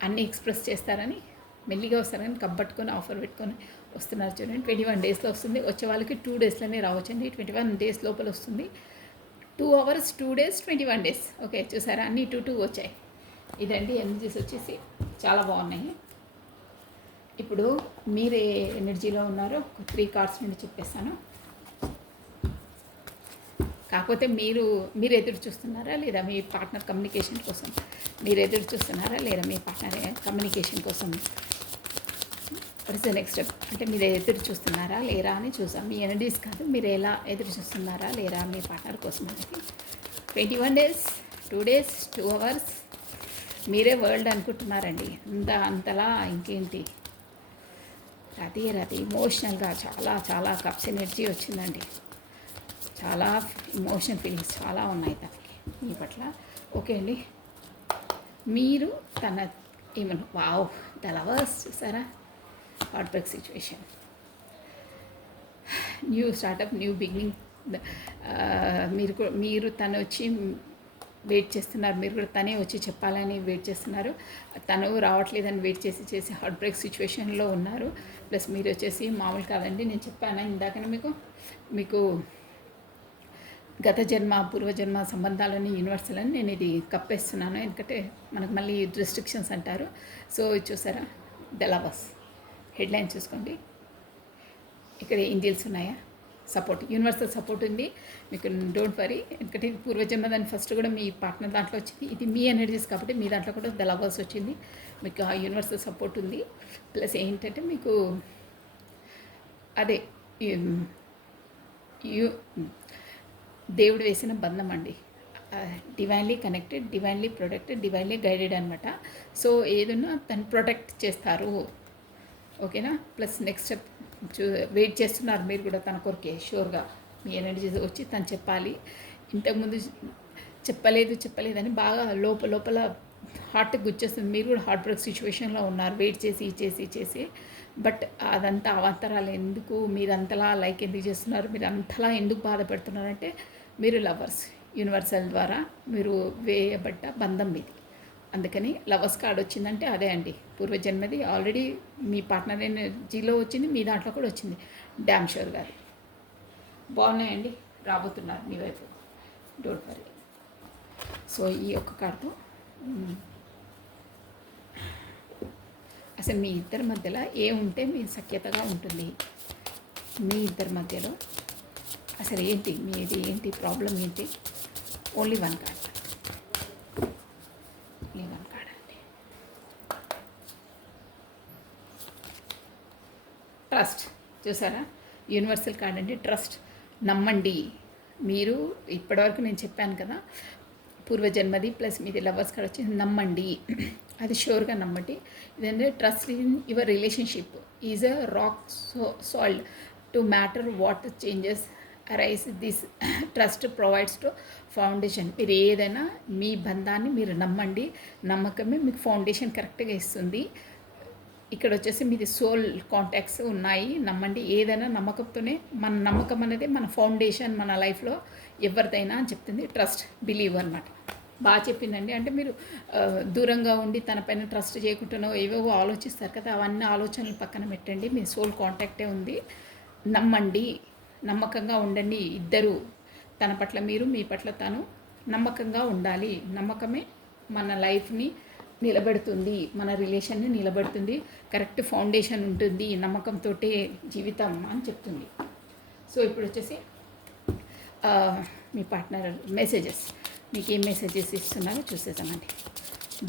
అన్నీ ఎక్స్ప్రెస్ చేస్తారని, మెల్లిగా వస్తారని కప్పట్టుకొని ఆఫర్ పెట్టుకొని వస్తున్నారు చూడండి. 21 డేస్లో వస్తుంది. వచ్చే వాళ్ళకి 2 డేస్లోనే రావచ్చండి. 21 డేస్ లోపల వస్తుంది. 2 hours 2 days 21 డేస్. ఓకే చూసారా, అన్నీ 2 వచ్చాయి. ఇదండి ఎనర్జీస్ వచ్చేసి చాలా బాగున్నాయి. ఇప్పుడు మీరే ఎనర్జీలో ఉన్నారో 3 కార్డ్స్ నుండి చెప్పేస్తాను. కాకపోతే మీరు ఎదురు చూస్తున్నారా లేదా మీ పార్ట్నర్ కమ్యూనికేషన్ కోసం? మీరు ఎదురు చూస్తున్నారా లేదా మీ పార్ట్నర్ కమ్యూనికేషన్ కోసం? What is the next step అంటే మీరు ఎదురు చూస్తున్నారా లేరా అని చూసాం. మీ ఎనర్జీస్ కాదు, మీరు ఎలా ఎదురు చూస్తున్నారా లేరా మీ పార్ట్నర్ కోసం అనేది. 21 డేస్ 2 days 2 hours. మీరే వరల్డ్ అనుకుంటున్నారండి. అంతలా ఇంకేంటి. రతి ఇమోషనల్గా చాలా కప్స్ ఎనర్జీ వచ్చిందండి. చాలా ఇమోషనల్ ఫీలింగ్స్ చాలా ఉన్నాయి తనకి మీ పట్ల. ఓకే అండి. మీరు తన ఏమన్నా వావ్ ద లవర్స్ చూసారా. Heart break situation, new startup, new beginning. మీరు తను వచ్చి వెయిట్ చేస్తున్నారు. మీరు కూడా తనే వచ్చి చెప్పాలని వెయిట్ చేస్తున్నారు. తను రావట్లేదని వెయిట్ చేసి హార్ట్ బ్రేక్ సిచ్యువేషన్లో ఉన్నారు. ప్లస్ మీరు వచ్చేసి మామూలు కాదండి. నేను చెప్పాను ఇందాకనే మీకు గత జన్మ పూర్వజన్మ సంబంధాలని యూనివర్సల్ అని నేను ఇది కప్పేస్తున్నాను. ఎందుకంటే మనకు మళ్ళీ రిస్ట్రిక్షన్స్ అంటారు. సో చూసారా ద లవర్స్. హెడ్లైన్ చూసుకోండి. ఇక్కడ ఏంజెల్స్ ఉన్నాయా, సపోర్ట్, యూనివర్సల్ సపోర్ట్ ఉంది మీకు. Don't worry. ఎందుకంటే ఇది పూర్వజన్మ దాని ఫస్ట్ కూడా మీ పార్ట్నర్ దాంట్లో వచ్చింది. ఇది మీ ఎనర్జీస్ కాబట్టి మీ దాంట్లో కూడా ద లవర్స్ వచ్చింది. మీకు ఆ యూనివర్సల్ సపోర్ట్ ఉంది. ప్లస్ ఏంటంటే మీకు అదే దేవుడు వేసిన బంధం అండి. Divinely connected, divinely protected, divinely guided అనమాట. సో ఏదన్నా తను ప్రొటెక్ట్ చేస్తారు. ఓకేనా. ప్లస్ నెక్స్ట్ స్టెప్ వెయిట్ చేస్తున్నారు మీరు కూడా తన కొరకే. షూర్గా మీ ఎనర్జీ వచ్చి తను చెప్పాలి. ఇంతకుముందు చెప్పలేదని బాగా లోపల హార్ట్కి గుచ్చేస్తుంది. మీరు కూడా హార్ట్ బ్రేక్ సిచ్యువేషన్లో ఉన్నారు. వెయిట్ చేసి బట్ అదంతా అవంతరాలు ఎందుకు, మీరు అంతలా లైక్ ఎందుకు చేస్తున్నారు, మీరు అంతలా ఎందుకు బాధపడుతున్నారంటే మీరు లవర్స్. యూనివర్సల్ ద్వారా మీరు వేయబడ్డ బంధం మీది. అందుకని లవర్స్ కార్డ్ వచ్చిందంటే అదే అండి, పూర్వజన్మది. ఆల్రెడీ మీ పార్ట్నర్ ఎనర్జీలో వచ్చింది, మీ దాంట్లో కూడా వచ్చింది. డ్యామ్ షూర్ గారు బాగున్నాయండి. రాబోతున్నారు మీ వైపు. Don't worry. సో ఈ ఒక్క కార్డుతో అసలు మీ ఇద్దరి మధ్యలో ఉంటే మీ సఖ్యతగా ఉంటుంది. మీ ఇద్దరి మధ్యలో అసలు ఏంటి ప్రాబ్లం ఏంటి. Only 1 card. అండి. ట్రస్ట్ చూసారా. యూనివర్సల్ కార్డ్ అంటే ట్రస్ట్. నమ్మండి. మీరు ఇప్పటివరకు నేను చెప్పాను కదా, పూర్వజన్మది ప్లస్ మీది లవర్స్ కార్డ్ వచ్చి నమ్మండి. అది షూర్గా నమ్మండి. ఇదంటే trust in your relationship is a rock salt to matter what changes arise this trust provides to foundation. మీరు ఏదైనా మీ బంధాన్ని మీరు నమ్మండి. నమ్మకమే మీకు ఫౌండేషన్ కరెక్ట్గా ఇస్తుంది. ఇక్కడ వచ్చేసి మీది సోల్ కాంటాక్ట్స్ ఉన్నాయి. నమ్మండి. ఏదైనా నమ్మకంతోనే, మన నమ్మకం అనేది మన ఫౌండేషన్ మన లైఫ్లో ఎవరిదైనా అని చెప్తుంది. ట్రస్ట్, బిలీవ్ అనమాట. బాగా చెప్పిందండి. అంటే మీరు దూరంగా ఉండి తన పైన ట్రస్ట్ చేయకుండానో ఏవేవో ఆలోచిస్తారు కదా, అవన్నీ ఆలోచనలు పక్కన పెట్టండి. మీ సోల్ కాంటాక్టే ఉంది. నమ్మండి, నమ్మకంగా ఉండండి. ఇద్దరు, తన పట్ల మీరు, మీ పట్ల తను నమ్మకంగా ఉండాలి. నమ్మకమే మన లైఫ్ని నిలబెడుతుంది, మన రిలేషన్ని నిలబెడుతుంది. కరెక్ట్ ఫౌండేషన్ ఉంటుంది, నమ్మకంతో జీవితం అని చెప్తుంది. సో ఇప్పుడు వచ్చేసి మీ పార్ట్నర్ మెసేజెస్, మీకు ఏం మెసేజెస్ ఇస్తున్నారో చూసేసామండి.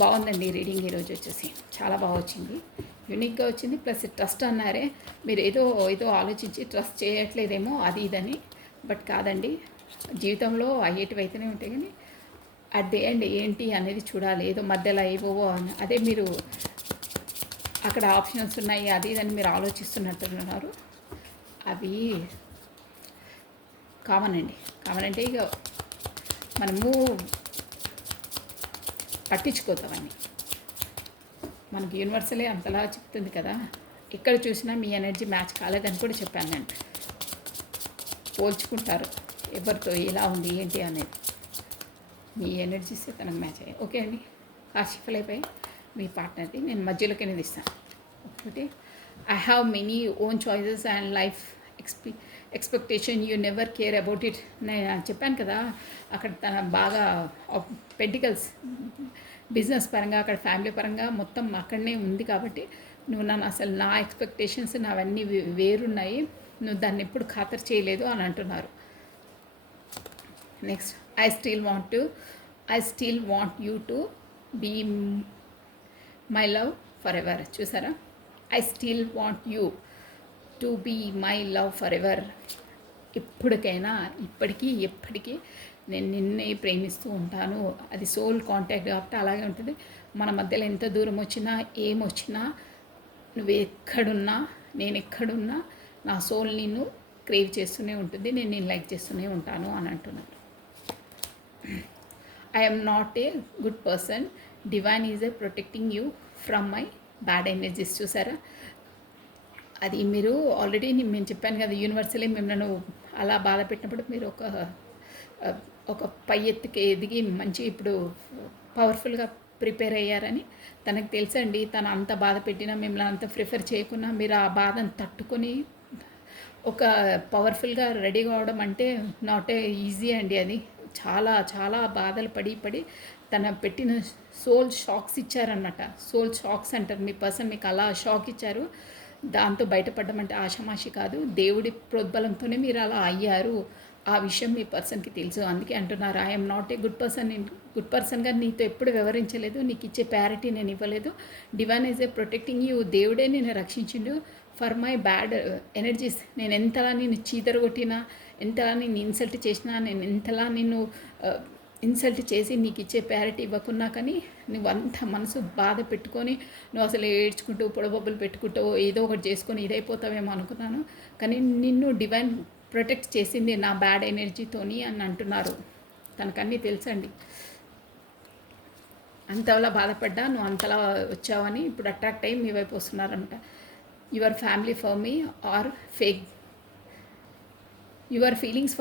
బాగుందండి రీడింగ్ ఈరోజు వచ్చేసి చాలా బాగా వచ్చింది, యూనిక్గా వచ్చింది. ప్లస్ ట్రస్ట్ అన్నారే, మీరు ఏదో ఏదో ఆలోచించి ట్రస్ట్ చేయట్లేదేమో అది ఇదని. బట్ కాదండి, జీవితంలో అయ్యేటివి అయితేనే ఉంటాయి, కానీ అట్ ది ఎండ్ ఏంటి అనేది చూడాలి. ఏదో మధ్యలో ఏవోవో అని అదే మీరు అక్కడ ఆప్షన్స్ ఉన్నాయి అది ఇదని మీరు ఆలోచిస్తున్నట్టున్నారు. అవి కామన్ అండి. కామన్ అంటే ఇక మనము పట్టించుకోతామని, మనకి యూనివర్సలే అంతలా చెప్తుంది కదా. ఎక్కడ చూసినా మీ ఎనర్జీ మ్యాచ్ కాలేదని కూడా చెప్పాను నేను. పోల్చుకుంటారు ఎవరితో ఎలా ఉంది ఏంటి అనేది. మీ ఎనర్జీస్ తనకు మ్యాచ్ అయ్యాయి. ఓకే అండి, షిఫ్ట్ అయిపోయి మీ పార్ట్నర్ది నేను మధ్యలోకి అనేది ఇస్తాను. ఒకటి, I have many own choices and life expectation you never care about it. నేను చెప్పాను కదా, అక్కడ తన బాగా పెంటికల్స్ బిజినెస్ పరంగా, అక్కడ ఫ్యామిలీ పరంగా మొత్తం అక్కడనే ఉంది. కాబట్టి నువ్వు నన్ను అసలు నా ఎక్స్పెక్టేషన్స్ నావన్నీ వేరున్నాయి, నువ్వు దాన్ని ఎప్పుడు ఖాతరు చేయలేదు అని అంటున్నారు. Next, I still want you to be my love forever. చూసారా, I still want you to be my love forever. ఇప్పటికైనా, ఇప్పటికీ, ఎప్పటికీ నేను నిన్నే ప్రేమిస్తూ ఉంటాను. అది సోల్ కాంటాక్ట్ కాబట్టి అలాగే ఉంటుంది. మన మధ్యలో ఎంత దూరం వచ్చినా ఏమొచ్చినా, నువ్వు ఎక్కడున్నా నేను ఎక్కడున్నా, నా సోల్ నిన్ను క్రేవ్ చేస్తూనే ఉంటుంది, నేను నేను లైక్ చేస్తూనే ఉంటాను అని అంటున్నాను. I am not a good person, divine is a protecting you from my bad energies. చూసారా, అది మీరు ఆల్రెడీ నేను చెప్పాను కదా, యూనివర్సలీ మిమ్మల్ని అలా బాధ పెట్టినప్పుడు మీరు ఒక పై ఎత్తుకి ఎదిగి మంచి ఇప్పుడు పవర్ఫుల్గా ప్రిపేర్ అయ్యారని తనకు తెలుసండి. తను అంత బాధ పెట్టినా, మిమ్మల్ని అంత ప్రిఫర్ చేయకున్నా, మీరు ఆ బాధను తట్టుకొని ఒక పవర్ఫుల్గా రెడీ కావడం అంటే నాట్ ఏ ఈజీ అండి. అది చాలా చాలా బాధలు పడి తన పెట్టిన సోల్ షాక్స్ ఇచ్చారనమాట. సోల్ షాక్స్ అంటారు. మీ పర్సన్ మీకు అలా షాక్ ఇచ్చారు. దాంతో బయటపడడం అంటే ఆషామాషి కాదు. దేవుడి ప్రోద్బలంతోనే మీరు అలా అయ్యారు. ఆ విషయం మీ పర్సన్కి తెలుసు. అందుకే అంటున్నారు, I'm not a good person. నేను గుడ్ పర్సన్గా నీతో ఎప్పుడు వివరించలేదు, నీకు ఇచ్చే ప్యారిటీ నేను ఇవ్వలేదు. Divine is a protecting you. దేవుడే నేను రక్షించిండు ఫర్ మై బ్యాడ్ ఎనర్జీస్. నేను ఎంతలా నిన్ను చీదరగొట్టినా, ఎంతలా నిన్ను ఇన్సల్ట్ చేసినా, నేను ఎంతలా నిన్ను ఇన్సల్ట్ చేసి నీకు ఇచ్చే ప్యారిటీ ఇవ్వకున్నా కానీ నువ్వు అంత మనసు బాధ పెట్టుకొని నువ్వు అసలు ఏడ్చుకుంటూ పొడబొబ్బలు పెట్టుకుంటూ ఏదో ఒకటి చేసుకొని ఇదైపోతావేమో అనుకున్నాను. కానీ నిన్ను డివైన్ ప్రొటెక్ట్ చేసింది నా బ్యాడ్ ఎనర్జీతోని అని అంటున్నారు. తనకన్నీ తెలుసండి. అంతలా బాధపడ్డా నువ్వు అంతలా వచ్చావని ఇప్పుడు అట్రాక్ట్ అయ్యి మీ వైపు వస్తున్నారంట. Your family for me are fake, your feelings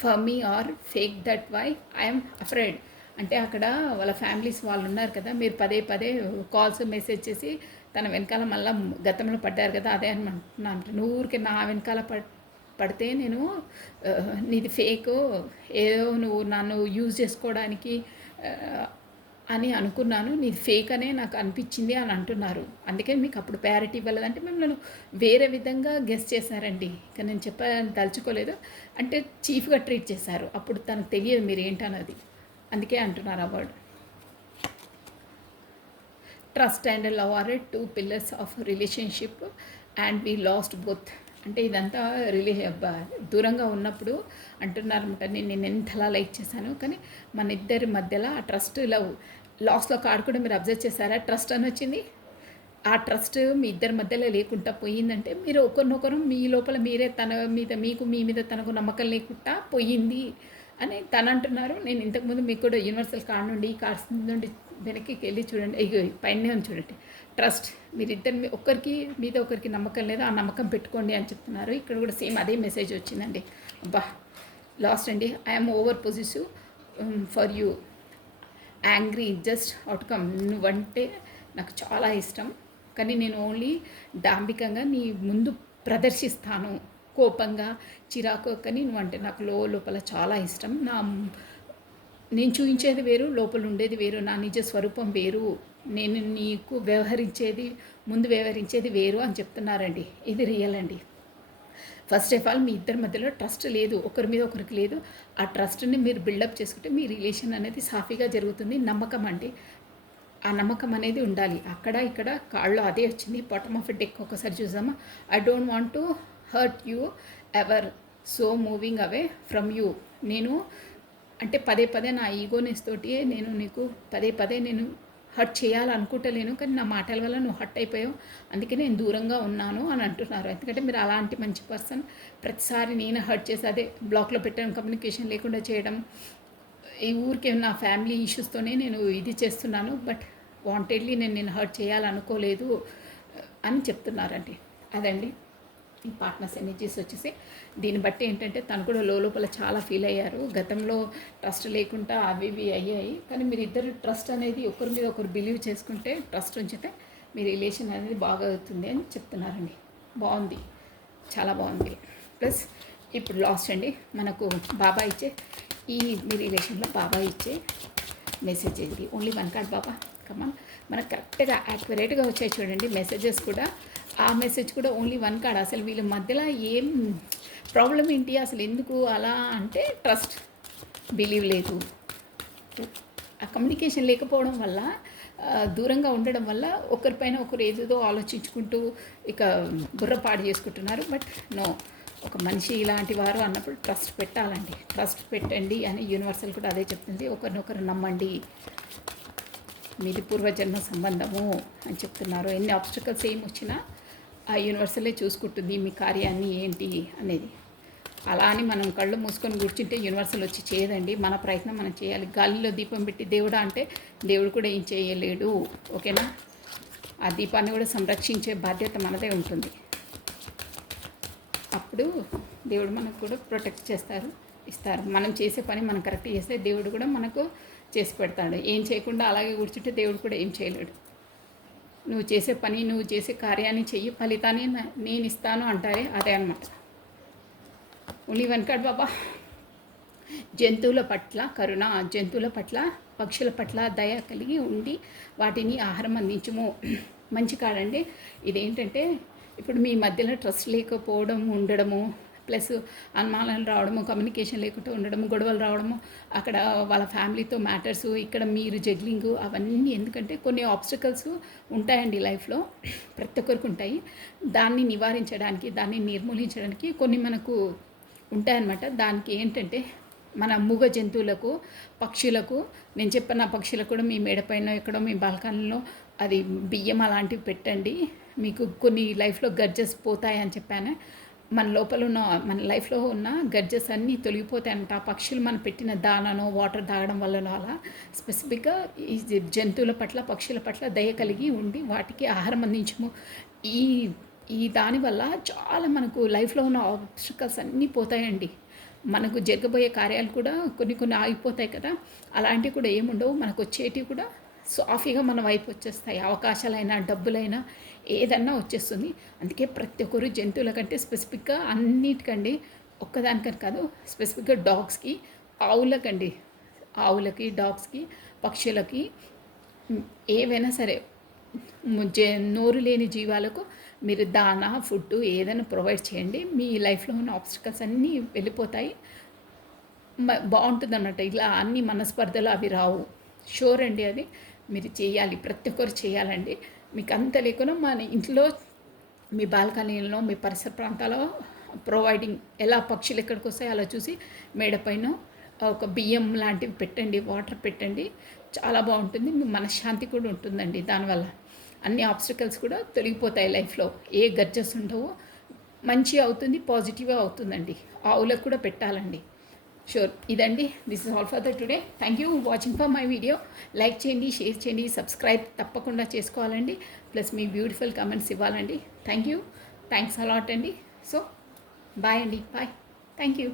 for me are fake, that why I'm afraid. అంటే అక్కడ వాళ్ళ ఫ్యామిలీస్ వాళ్ళు ఉన్నారు కదా, మీరు పదే కాల్స్ మెసేజ్ చేసి తన వెనకాల మళ్ళీ గతంలో పడ్డారు కదా, అదే అనుకుంటున్నాను. నువ్వు ఊరికి నా వెనకాల పడితే నేను నీది ఫేక్, ఏదో నువ్వు నన్ను యూజ్ చేసుకోవడానికి అని అనుకున్నాను, నీది ఫేక్ అనే నాకు అనిపించింది అని అంటున్నారు. అందుకే మీకు అప్పుడు ప్యారిటీ ఇవ్వలేదంటే మిమ్మల్ని వేరే విధంగా గెస్ చేశారండి. ఇక నేను తలుచుకోలేదు అంటే చీఫ్గా ట్రీట్ చేశారు. అప్పుడు తనకు తెలియదు మీరు ఏంటన్నది. అందుకే అంటున్నారు ఆ word. Trust and love or 2 pillars of relationship and we last both అంటే ఇదంతా దూరంగా ఉన్నప్పుడు అంటున్నారనమాట. నేను ఎంతలా లైక్ చేశాను, కానీ మన ఇద్దరి మధ్యలో ఆ ట్రస్ట్ లవ్ లాస్ట్లో కార్డ్ కూడా మీరు అబ్జర్వ్ చేశారా, ట్రస్ట్ అని వచ్చింది. ఆ ట్రస్ట్ మీ ఇద్దరి మధ్యలో లేకుండా పోయిందంటే మీరు ఒకరినొకరు మీ లోపల మీరే తన మీద మీకు మీ మీద తనకు నమ్మకం లేకుండా పోయింది అని తను అంటున్నారు. నేను ఇంతకుముందు మీకు కూడా యూనివర్సల్ కార్డ్ నుండి ఈ కార్డ్స్ నుండి వెనక్కి వెళ్ళి చూడండి, ఇగో పైన చూడండి, ట్రస్ట్. మీరిద్దరు ఒకరికి మీద ఒకరికి నమ్మకం లేదు, ఆ నమ్మకం పెట్టుకోండి అని చెప్తున్నారు. ఇక్కడ కూడా సేమ్ అదే మెసేజ్ వచ్చిందండి. అబ్బా లాస్ట్ అండి. I'm over positive for you, angry just outcome. నువ్వంటే నాకు చాలా ఇష్టం, కానీ నేను ఓన్లీ డాంబికంగా నీ ముందు ప్రదర్శిస్తాను, కోపంగా చిరాకు. కానీ నువ్వంటే నాకు లోపల చాలా ఇష్టం. నేను చూపించేది వేరు, లోపల ఉండేది వేరు, నా నిజ స్వరూపం వేరు, నేను నీకు ముందు వ్యవహరించేది వేరు అని చెప్తున్నారండి. ఇది రియల్ అండి. ఫస్ట్ ఆఫ్ ఆల్ మీ ఇద్దరి మధ్యలో ట్రస్ట్ లేదు, ఒకరి మీద ఒకరికి లేదు. ఆ ట్రస్ట్ని మీరు బిల్డప్ చేసుకుంటే మీ రిలేషన్ అనేది సాఫీగా జరుగుతుంది. నమ్మకం అండి, ఆ నమ్మకం అనేది ఉండాలి. అక్కడ ఇక్కడ కాళ్ళు అదే వచ్చింది. బాటమ్ ఆఫ్ డెక్ ఒకసారి చూసామా. I don't want to hurt you ever, so moving away from you. నేను అంటే పదే నా ఈగోనెస్ తోటి నేను నీకు పదే నేను హర్ట్ చేయాలనుకుంటలేను, కానీ నా మాటల వల్ల నువ్వు హర్ట్ అయిపోయావు, అందుకే నేను దూరంగా ఉన్నాను అని అంటున్నారు. ఎందుకంటే మీరు అలాంటి మంచి పర్సన్. ప్రతిసారి నేను హర్ట్ చేసి అదే బ్లాక్లో పెట్టడం, కమ్యూనికేషన్ లేకుండా చేయడం, ఈ ఊరికే నా ఫ్యామిలీ ఇష్యూస్తోనే నేను ఇది చేస్తున్నాను, బట్ వాంటెడ్లీ నేను హర్ట్ చేయాలనుకోలేదు అని చెప్తున్నారండి. అదండి ఈ పార్ట్నర్స్ ఎనర్జీస్ వచ్చేసి. దీన్ని బట్టి ఏంటంటే తను కూడా లోపల చాలా ఫీల్ అయ్యారు. గతంలో ట్రస్ట్ లేకుండా అవి ఇవి అయ్యాయి, కానీ మీరు ఇద్దరు ట్రస్ట్ అనేది ఒకరి మీద ఒకరు బిలీవ్ చేసుకుంటే, ట్రస్ట్ ఉంచితే మీ రిలేషన్ అనేది బాగా అవుతుంది అని చెప్తున్నారండి. బాగుంది, చాలా బాగుంది. ప్లస్ ఇప్పుడు లాస్ట్ అండి, మనకు బాబా ఇచ్చే మీ రిలేషన్లో బాబా ఇచ్చే మెసేజ్ ఏంటి. ఓన్లీ వన్ కార్డ్ బాబా కమాన్. మనకు కరెక్ట్గా యాక్యురేట్గా వచ్చాయి చూడండి మెసేజెస్ కూడా. ఆ మెసేజ్ కూడా ఓన్లీ వన్ కార్డ్. అసలు వీళ్ళ మధ్యలో ఏం ప్రాబ్లం ఏంటి, అసలు ఎందుకు అలా అంటే ట్రస్ట్, బిలీవ్ లేదు. ఆ కమ్యూనికేషన్ లేకపోవడం వల్ల, దూరంగా ఉండడం వల్ల ఒకరిపైన ఒకరు ఏదేదో ఆలోచించుకుంటూ ఇక బుర్రపాడు చేసుకుంటున్నారు. బట్ నో, ఒక మనిషి ఇలాంటి వారు అన్నప్పుడు ట్రస్ట్ పెట్టాలండి. ట్రస్ట్ పెట్టండి అని యూనివర్సల్ కూడా అదే చెప్తుంది. ఒకరినొకరు నమ్మండి, మీది పూర్వజన్మ సంబంధము అని చెప్తున్నారు. ఎన్ని ఆబ్స్టికల్స్ ఏం వచ్చినా ఆ యూనివర్సలే చూసుకుంటుంది మీ కార్యాన్ని ఏంటి అనేది. అలా అని మనం కళ్ళు మూసుకొని కూర్చుంటే యూనివర్సల్ వచ్చి చేయదండి. మన ప్రయత్నం మనం చేయాలి. గాలిలో దీపం పెట్టి దేవుడా అంటే దేవుడు కూడా ఏం చేయలేడు. ఓకేనా? ఆ దీపాన్ని కూడా సంరక్షించే బాధ్యత మనదే ఉంటుంది. అప్పుడు దేవుడు మనకు కూడా ప్రొటెక్ట్ ఇస్తారు. మనం చేసే పని మనం కరెక్ట్ చేస్తే దేవుడు కూడా మనకు చేసి పెడతాడు. ఏం చేయకుండా అలాగే కూర్చుంటే దేవుడు కూడా ఏం చేయలేడు. నువ్వు చేసే పని, నువ్వు చేసే కార్యాన్ని చెయ్యి, ఫలితాన్ని నేను ఇస్తాను అంటారే, అదే అనమాట. ఓన్లీ వన్ కార్డ్ బాబా. జంతువుల పట్ల కరుణ, జంతువుల పట్ల, పక్షుల పట్ల దయ కలిగి ఉండి వాటిని ఆహారం అందించము. మంచి కాడండి. ఇదేంటంటే ఇప్పుడు మీ మధ్యలో ట్రస్ట్ లేకపోవడం, ఉండడము, ప్లస్ అనుమానాలు రావడము, కమ్యూనికేషన్ లేకుండా ఉండడము, గొడవలు రావడము, అక్కడ వాళ్ళ ఫ్యామిలీతో మ్యాటర్స్, ఇక్కడ మీరు జగ్లింగు, అవన్నీ ఎందుకంటే కొన్ని ఆబ్స్టికల్స్ ఉంటాయండి లైఫ్లో, ప్రతి ఒక్కరికి ఉంటాయి. దాన్ని నివారించడానికి, దాన్ని నిర్మూలించడానికి కొన్ని మనకు ఉంటాయన్నమాట. దానికి ఏంటంటే మన మూగ జంతువులకు, పక్షులకు, నేను చెప్పిన పక్షులకు కూడా మీ మేడపైన ఎక్కడో మీ బాల్కనీలో అది బియ్యం అలాంటివి పెట్టండి. మీకు కొన్ని లైఫ్లో గర్జెస్ పోతాయి అని చెప్పాను. మన లైఫ్లో ఉన్న గర్జెస్ అన్నీ తొలగిపోతాయంట. ఆ పక్షులు మనం పెట్టిన దానానో వాటర్ తాగడం వల్లనో అలా స్పెసిఫిక్గా ఈ జంతువుల పట్ల, పక్షుల పట్ల దయ కలిగి ఉండి వాటికి ఆహారం అందించము. ఈ దానివల్ల చాలా మనకు లైఫ్లో ఉన్న ఆబ్స్టికల్స్ అన్నీ పోతాయండి. మనకు జరగబోయే కార్యాలు కూడా కొన్ని ఆగిపోతాయి కదా, అలాంటివి కూడా ఏముండవు. మనకు వచ్చేటివి కూడా సాఫీగా మన వైపు వచ్చేస్తాయి. అవకాశాలైనా, డబ్బులైనా, ఏదన్నా వచ్చేస్తుంది. అందుకే ప్రతి ఒక్కరు జంతువుల కంటే స్పెసిఫిక్గా అన్నిటికండి, ఒక్కదానికని కాదు, స్పెసిఫిక్గా డాగ్స్కి, ఆవులకి, డాగ్స్కి, పక్షులకి, ఏవైనా సరే నోరు లేని జీవాలకు మీరు దానా, ఫుడ్ ఏదైనా ప్రొవైడ్ చేయండి. మీ లైఫ్లో ఉన్న ఆబ్స్టికల్స్ అన్నీ వెళ్ళిపోతాయి. బాగుంటుంది అన్నట్టు. ఇలా అన్ని మనస్పర్ధలు అవి రావు. షూర్ అండి, అది మీరు చేయాలి, ప్రతి ఒక్కరు చేయాలండి. మీకు అంత లేకుండా మన ఇంట్లో మీ బాల్కనీలో మీ పరిసర ప్రాంతాల్లో ప్రొవైడింగ్ ఎలా పక్షులు ఎక్కడికి వస్తాయో అలా చూసి మేడపైన ఒక బియ్యం లాంటివి పెట్టండి, వాటర్ పెట్టండి. చాలా బాగుంటుంది, మీ మనశ్శాంతి కూడా ఉంటుందండి. దానివల్ల అన్ని ఆబ్స్టికల్స్ కూడా తొలగిపోతాయి లైఫ్లో. ఏ గర్జెస్ ఉండవో, మంచి అవుతుంది, పాజిటివ్గా అవుతుందండి. ఆవులకు కూడా పెట్టాలండి. షూర్. ఇదండి, this is all for the today. Thank you watching for my video. Like చేయండి, షేర్ చేయండి, సబ్స్క్రైబ్ తప్పకుండా చేసుకోవాలండి. ప్లస్ మీ బ్యూటిఫుల్ కమెంట్స్ ఇవ్వాలండి. థ్యాంక్ యూ, థ్యాంక్స్ అలాట్ అండి. సో బాయ్ అండి, బాయ్, థ్యాంక్ యూ.